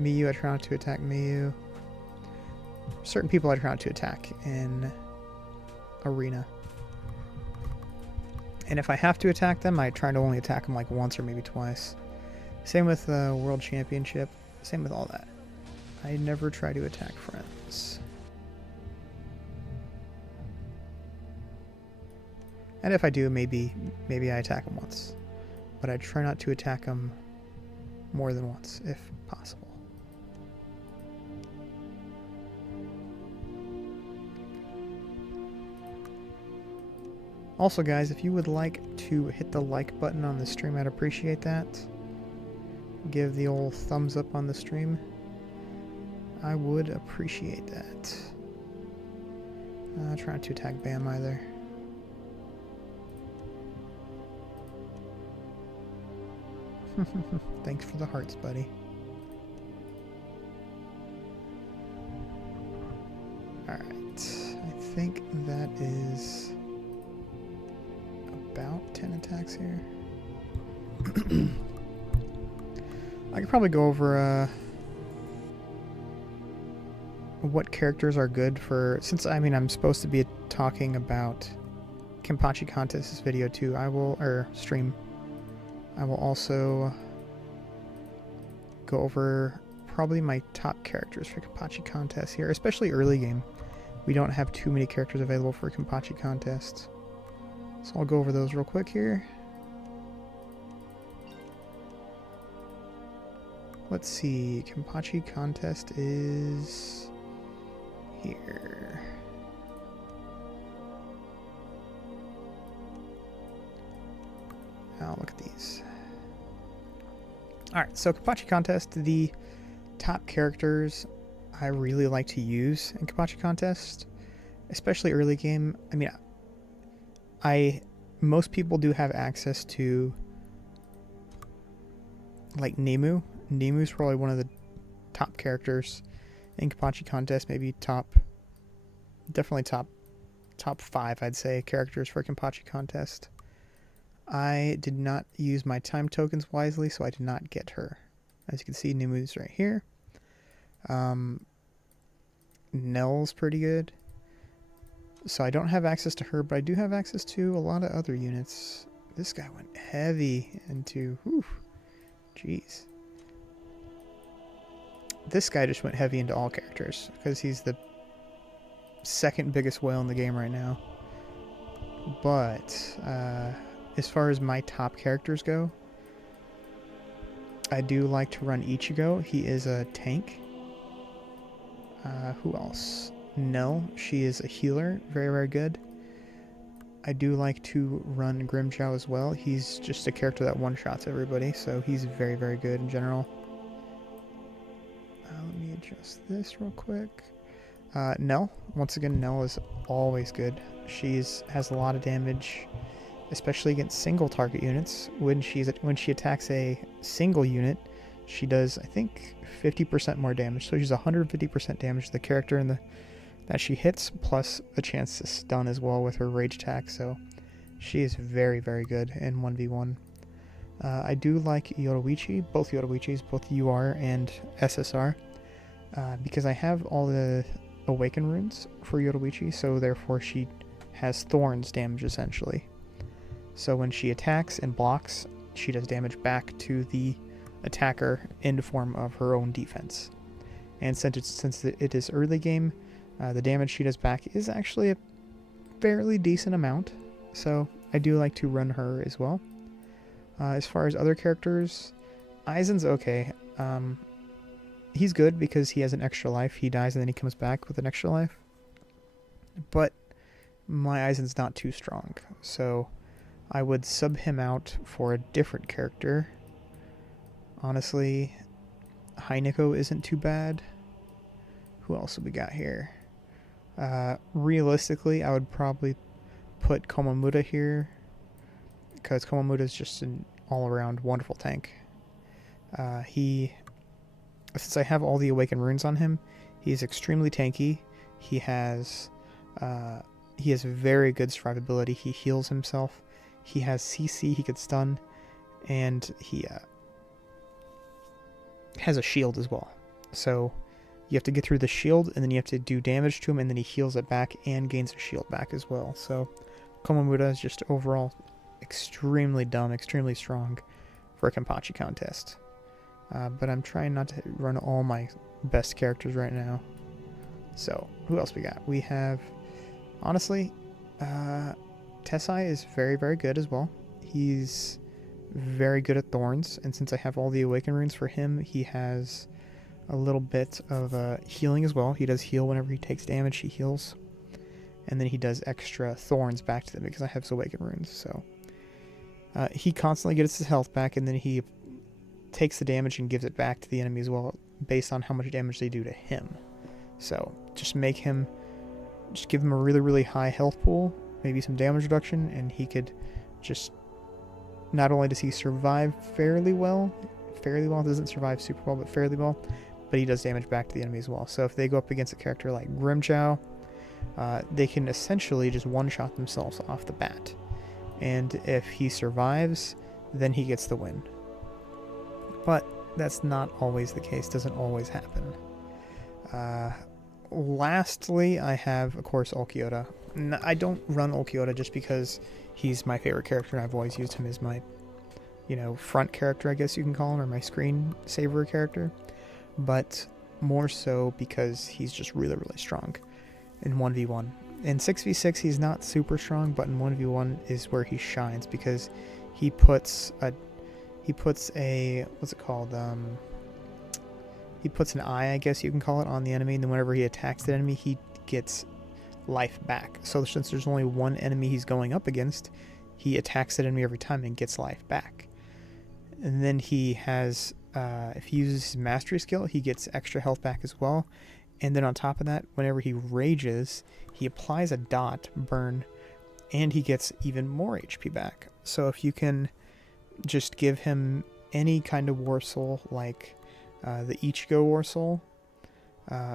Miyu, I try not to attack Miyu. Certain people I try not to attack in Arena. And if I have to attack them, I try to only attack them like once or maybe twice. Same with the World Championship. Same with all that. I never try to attack friends. And if I do, maybe I attack them once. But I try not to attack them more than once, if possible. Also, guys, if you would like to hit the like button on the stream, I'd appreciate that. Give the old thumbs up on the stream. I would appreciate that. Try not to attack Bam either. Thanks for the hearts, buddy. Alright, I think that is about 10 attacks here. I could probably go over what characters are good for, since I'm supposed to be talking about Kenpachi Contest this video too. Stream. I will also go over probably my top characters for Kenpachi Contest here, especially early game. We don't have too many characters available for Kenpachi Contest. So I'll go over those real quick here. Let's see, Kenpachi Contest is here. Now look at these. Alright, so Kenpachi Contest, the top characters I really like to use in Kenpachi Contest, especially early game. Most people do have access to, like, Nemu. Nemu's probably one of the top characters in Kenpachi Contest, maybe definitely top 5, I'd say, characters for Kenpachi Contest. I did not use my time tokens wisely, so I did not get her. As you can see, Nemu's right here. Nell's pretty good. So I don't have access to her, but I do have access to a lot of other units. This guy went heavy into... Whew, jeez. This guy just went heavy into all characters, because he's the second biggest whale in the game right now. But, as far as my top characters go, I do like to run Ichigo. He is a tank. Who else? Nell, she is a healer. Very, very good. I do like to run Grimjow as well. He's just a character that one-shots everybody, so he's very, very good in general. Let me adjust this real quick. Nell. Once again, Nell is always good. She has a lot of damage, especially against single target units. When she attacks a single unit, she does, I think, 50% more damage. So she's 150% damage to the character that she hits, plus a chance to stun as well with her rage attack. So she is very, very good in 1v1. I do like Yoruichi, both Yoruichis, both UR and SSR, because I have all the Awaken runes for Yoruichi, so therefore she has Thorns damage essentially. So when she attacks and blocks, she does damage back to the attacker in the form of her own defense. And since it is early game, the damage she does back is actually a fairly decent amount, so I do like to run her as well. As far as other characters, Aizen's okay. He's good because he has an extra life. He dies and then he comes back with an extra life. But my Aizen's not too strong, so I would sub him out for a different character. Honestly, Heineko isn't too bad. Who else have we got here? Realistically, I would probably put Komamura here, because Komamura is just an all-around wonderful tank. Since I have all the Awakened runes on him, he's extremely tanky. He has very good survivability. He heals himself. He has CC. He could stun, and he has a shield as well. So you have to get through the shield, and then you have to do damage to him, and then he heals it back and gains a shield back as well. So Komamura is just overall extremely dumb, extremely strong for a Kenpachi contest. But I'm trying not to run all my best characters right now. So, who else we got? We have, honestly, Tessai is very, very good as well. He's very good at Thorns, and since I have all the Awaken runes for him, he has a little bit of healing as well. He does heal whenever he takes damage, he heals. And then he does extra Thorns back to them because I have his Awaken runes, so... he constantly gets his health back, and then he takes the damage and gives it back to the enemy as well, based on how much damage they do to him. So, just give him a really, really high health pool, maybe some damage reduction, and he could just, not only does he survive fairly well, doesn't survive super well, but fairly well, but he does damage back to the enemy as well. So if they go up against a character like Grimchow, they can essentially just one-shot themselves off the bat. And if he survives, then he gets the win. But that's not always the case, doesn't always happen. Lastly, I have, of course, Ulquiorra. I don't run Ulquiorra just because he's my favorite character, and I've always used him as my, front character, I guess you can call him, or my screensaver character. But more so because he's just really, really strong in 1v1. In 6v6, he's not super strong, but in 1v1 is where he shines, because he puts a what's it called? He puts an eye, I guess you can call it, on the enemy, and then whenever he attacks the enemy, he gets life back. So since there's only one enemy he's going up against, he attacks that enemy every time and gets life back. And then he has, if he uses his mastery skill, he gets extra health back as well. And then on top of that, whenever he rages, he applies a dot burn, and he gets even more HP back. So if you can just give him any kind of War Soul, like the Ichigo War Soul,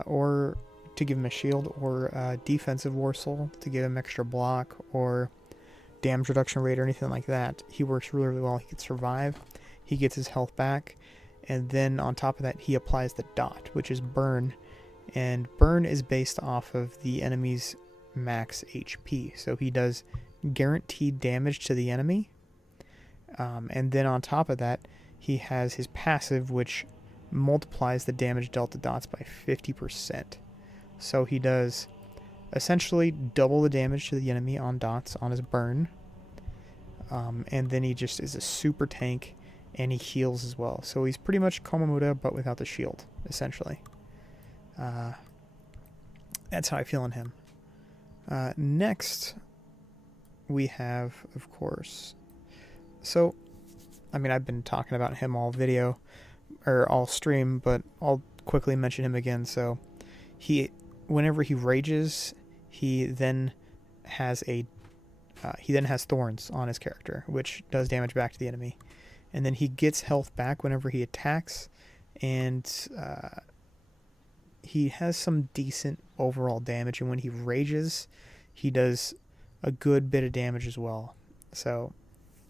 or to give him a shield, or a defensive War Soul to give him extra block, or damage reduction rate, or anything like that, he works really, really well. He can survive, he gets his health back, and then on top of that, he applies the dot, which is burn. And burn is based off of the enemy's max HP. So he does guaranteed damage to the enemy. And then on top of that, he has his passive, which multiplies the damage dealt to dots by 50%. So he does essentially double the damage to the enemy on dots on his burn. And then he just is a super tank, and he heals as well. So he's pretty much Komamura, but without the shield, essentially. That's how I feel on him. Next, we have, of course... So, I've been talking about him all video, or all stream, but I'll quickly mention him again. So, whenever he rages, he then has Thorns on his character, which does damage back to the enemy. And then he gets health back whenever he attacks, and he has some decent overall damage, and when he rages, he does a good bit of damage as well. So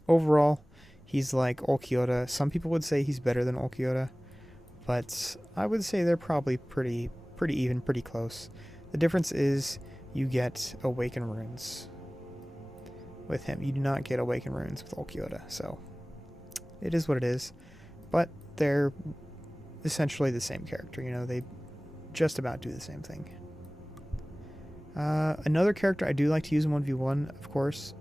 overall, He's like Ulquiorra. Some people would say he's better than Ulquiorra, but I would say they're probably pretty even, pretty close. The difference is you get Awaken Runes with him. You do not get Awaken Runes with Ulquiorra, so it is what it is. But they're essentially the same character, you know, they just about do the same thing. Another character I do like to use in 1v1, of course.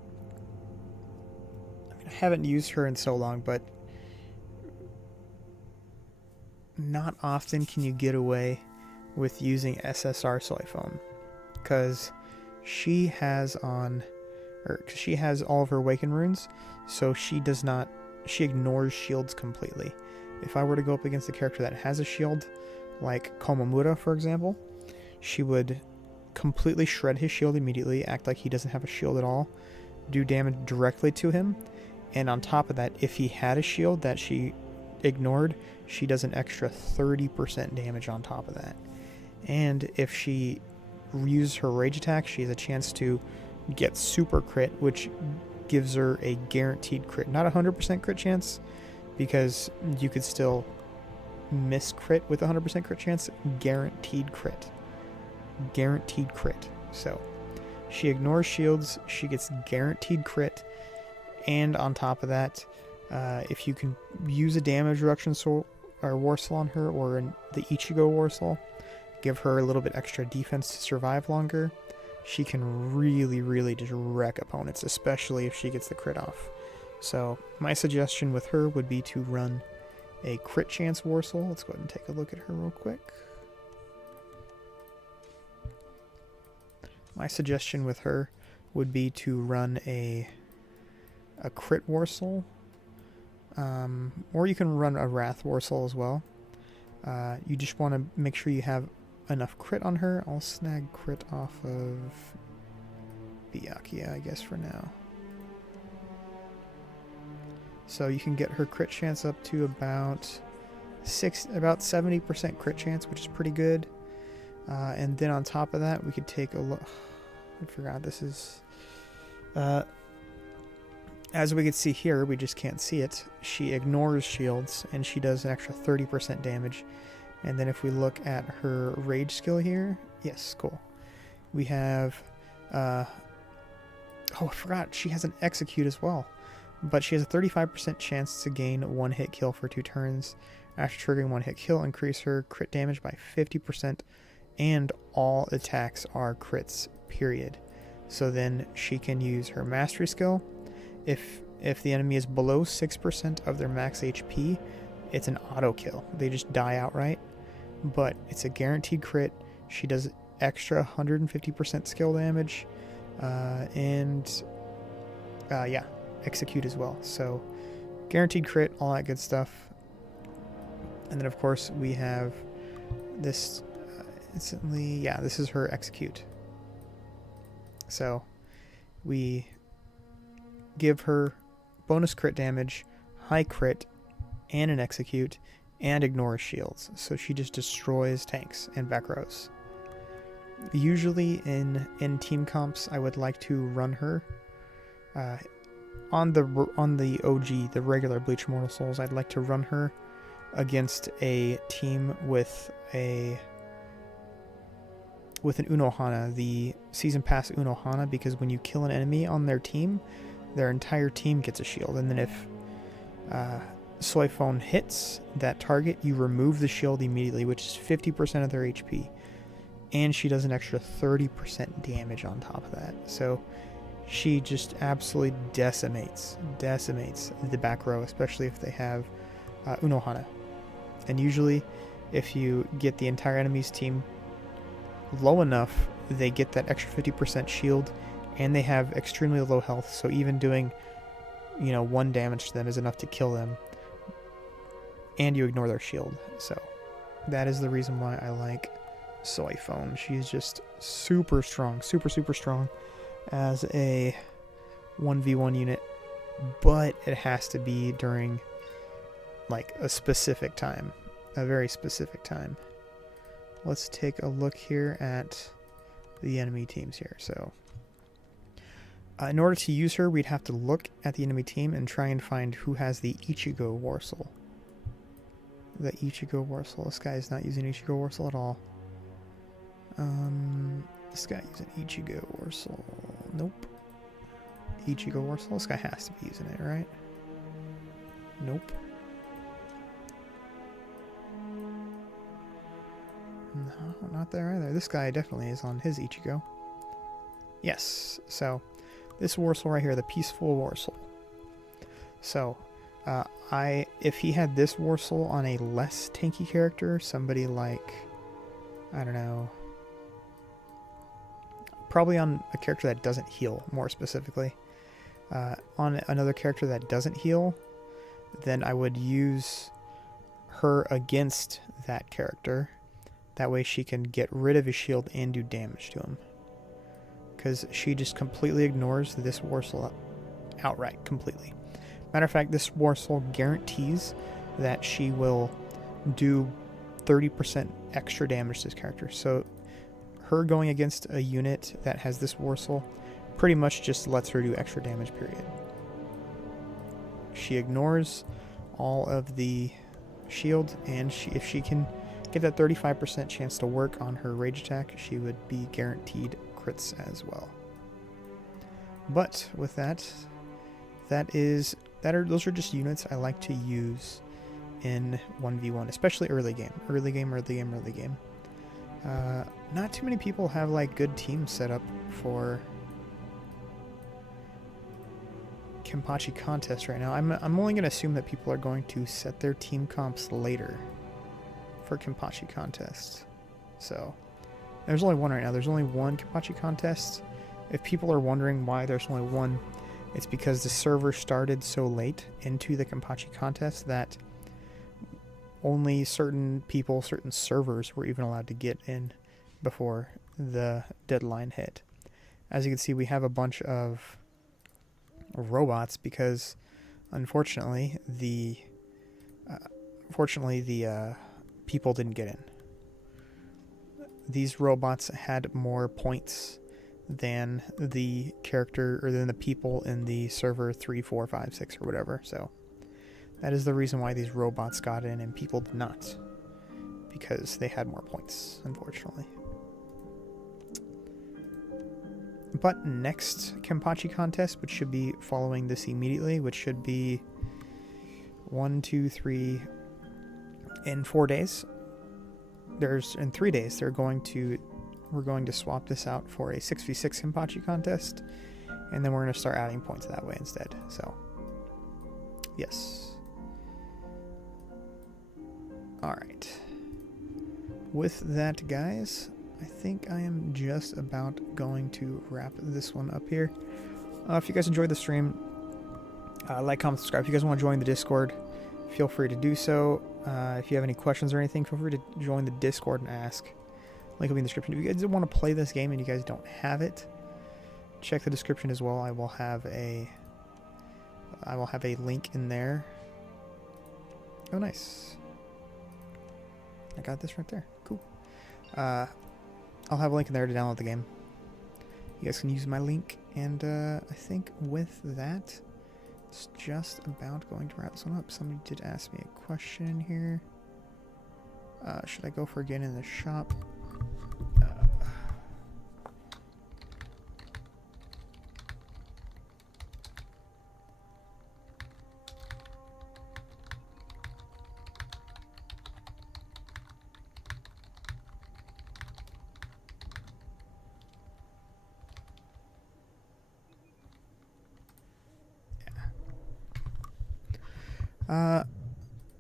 I mean, I haven't used her in so long, but not often can you get away with using SSR Soifone, because she has all of her Awaken Runes, so she ignores shields completely. If I were to go up against a character that has a shield, like Komamura, for example, she would completely shred his shield immediately, act like he doesn't have a shield at all, do damage directly to him, and on top of that, if he had a shield that she ignored, she does an extra 30% damage on top of that. And if she uses her rage attack, she has a chance to get super crit, which gives her a guaranteed crit. Not a 100% crit chance, because you could still miss crit with a 100% crit chance. Guaranteed crit. Guaranteed crit. So she ignores shields, she gets guaranteed crit, and on top of that, if you can use a damage reduction soul or war soul on her, or in the Ichigo war soul, give her a little bit extra defense to survive longer, she can really just wreck opponents, especially if she gets the crit off. So my suggestion with her would be to run a crit chance war soul. Let's go ahead and take a look at her real quick. My suggestion with her would be to run a crit war soul, or you can run a wrath war soul as well. You just want to make sure you have enough crit on her. I'll snag crit off of Byakuya, I guess, for now. So you can get her crit chance up to about 70% crit chance, which is pretty good. And then on top of that, we could take a look. I forgot this is. As we can see here, we just can't see it. She ignores shields, and she does an extra 30% damage. And then if we look at her rage skill here, yes, cool. We have, oh, I forgot, she has an execute as well. But she has a 35% chance to gain one hit kill for 2 turns. After triggering one hit kill, increase her crit damage by 50%, and all attacks are crits, period. So then she can use her mastery skill. If the enemy is below 6% of their max HP, it's an auto kill. They just die outright. But it's a guaranteed crit. She does extra 150% skill damage, and yeah, execute as well. So guaranteed crit, all that good stuff. And then of course we have this instantly, yeah, this is her execute. So we give her bonus crit damage, high crit, and an execute, and ignores shields. So she just destroys tanks and back rows. Usually in team comps, I would like to run her on the OG, the regular Bleach Immortal Souls. I'd like to run her against a team with an Unohana, the Season Pass Unohana, because when you kill an enemy on their team, their entire team gets a shield. And then if Soifone hits that target, you remove the shield immediately, which is 50% of their HP. And she does an extra 30% damage on top of that. So she just absolutely decimates the back row, especially if they have Unohana. And usually, if you get the entire enemy's team low enough, they get that extra 50% shield, and they have extremely low health, so even doing, 1 damage to them is enough to kill them, and you ignore their shield. So that is the reason why I like Soifone. She's just super strong, super strong as a 1v1 unit, but it has to be during like a specific time, a very specific time. Let's take a look here at the enemy teams here. So In order to use her, we'd have to look at the enemy team and try and find who has the Ichigo Warsaw. The Ichigo Warsaw. This guy is not using Ichigo Warsaw at all. This guy using Ichigo Warsaw. Nope. Ichigo Warsaw. This guy has to be using it, right? Nope. No, not there either. This guy definitely is on his Ichigo. Yes. So, this Warsaw right here, the Peaceful Warsaw. So, if he had this Warsaw on a less tanky character, somebody like, I don't know, probably on a character that doesn't heal, more specifically, on another character that doesn't heal, then I would use her against that character. That way she can get rid of his shield and do damage to him. Because she just completely ignores this Warsaw outright, completely. Matter of fact, this Warsaw guarantees that she will do 30% extra damage to this character. So her going against a unit that has this Warsaw pretty much just lets her do extra damage, period. She ignores all of the shield, and if she can get that 35% chance to work on her rage attack, she would be guaranteed crits as well. But with that, those are just units I like to use in 1v1, especially early game. Early game. Not too many people have like good teams set up for Kenpachi contest right now. I'm only going to assume that people are going to set their team comps later for Kenpachi contest. So there's only one right now. There's only one Kenpachi contest. If people are wondering why there's only one, it's because the server started so late into the Kenpachi contest that only certain people, certain servers were even allowed to get in before the deadline hit. As you can see, we have a bunch of robots because unfortunately the people didn't get in. These robots had more points than the character or than the people in the server 3, 4, 5, 6 or whatever. So that is the reason why these robots got in and people did not, because they had more points, unfortunately. But next Kenpachi contest, which should be following this immediately, which should be 1, 2, 3, in 4 days. In 3 days, we're going to swap this out for a 6v6 Kenpachi contest, and then we're going to start adding points that way instead. So, yes. Alright. With that, guys, I think I am just about going to wrap this one up here. If you guys enjoyed the stream, like, comment, subscribe. If you guys want to join the Discord, feel free to do so. If you have any questions or anything, feel free to join the Discord and ask. Link will be in the description. If you guys want to play this game and you guys don't have it, check the description as well. I will have a link in there. Oh, nice. I got this right there. Cool. I'll have a link in there to download the game. You guys can use my link, and I think with that, it's just about going to wrap this one up. Somebody did ask me a question here. Should I go for again in the shop?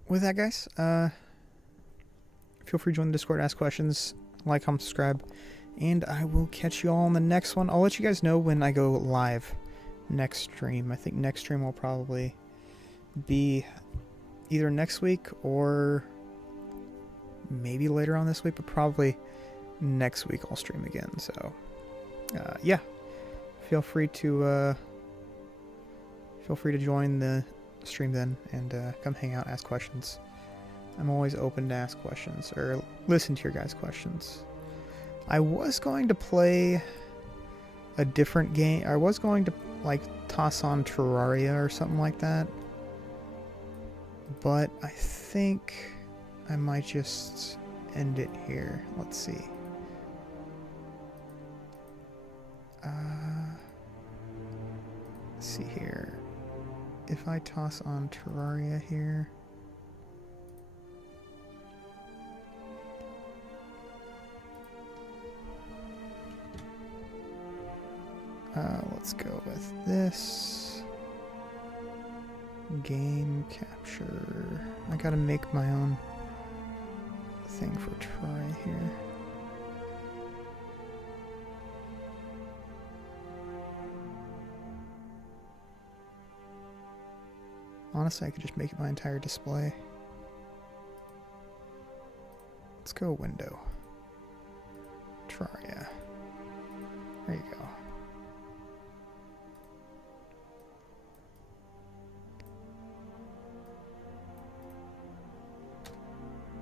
With that, guys, feel free to join the Discord, ask questions, like, comment, subscribe, and I will catch you all in the next one. I'll let you guys know when I go live next stream. I think next stream will probably be either next week or maybe later on this week, but probably next week I'll stream again. So, yeah, feel free to join the stream then and come hang out, ask questions. I'm always open to ask questions or listen to your guys' questions. I was going to play a different game. I was going to like toss on Terraria or something like that. But I think I might just end it here. Let's see. Let's see here. If I toss on Terraria here. Let's go with this. Game capture. I gotta make my own thing for Terraria here. Honestly, I could just make it my entire display. Let's go window. Terraria. There you go.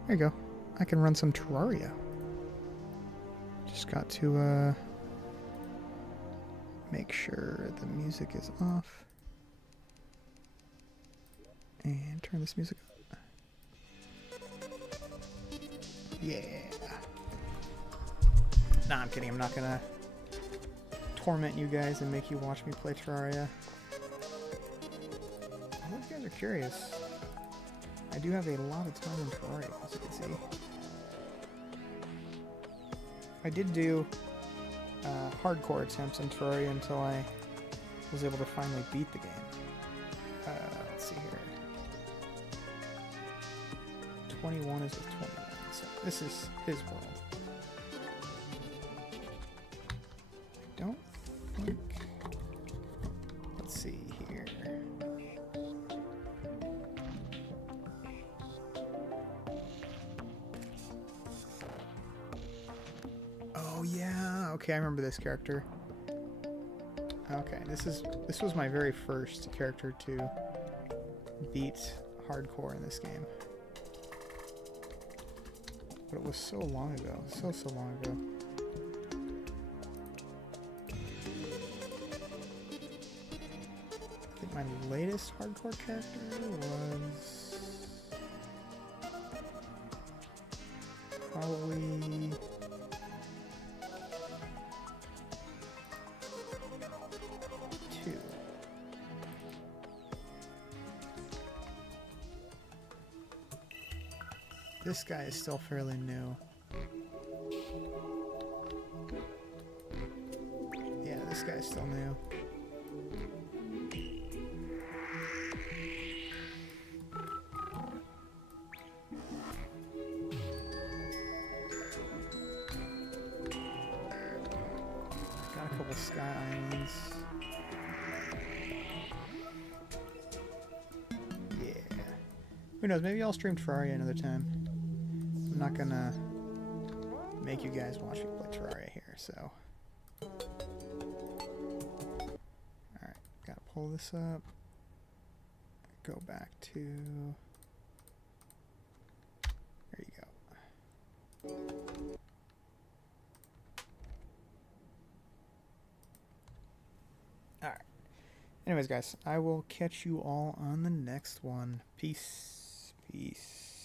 There you go. I can run some Terraria. Just got to make sure the music is off. And turn this music up. Yeah. Nah, I'm kidding. I'm not gonna torment you guys and make you watch me play Terraria. I hope you guys are curious. I do have a lot of time in Terraria, as you can see. I did do hardcore attempts in Terraria until I was able to finally beat the game. Let's see here. 21 is with 21, so this is his world. I don't think... Let's see here. Oh yeah, okay, I remember this character. Okay, this was my very first character to beat hardcore in this game. But it was so long ago, so long ago. I think my latest hardcore character was probably this guy is still fairly new. Yeah, this guy's still new. Got a couple sky islands. Yeah. Who knows, maybe I'll stream Terraria another time. I'm not gonna make you guys watch me play Terraria here, so. Alright, gotta pull this up. Go back to... There you go. Alright. Anyways, guys, I will catch you all on the next one. Peace. Peace.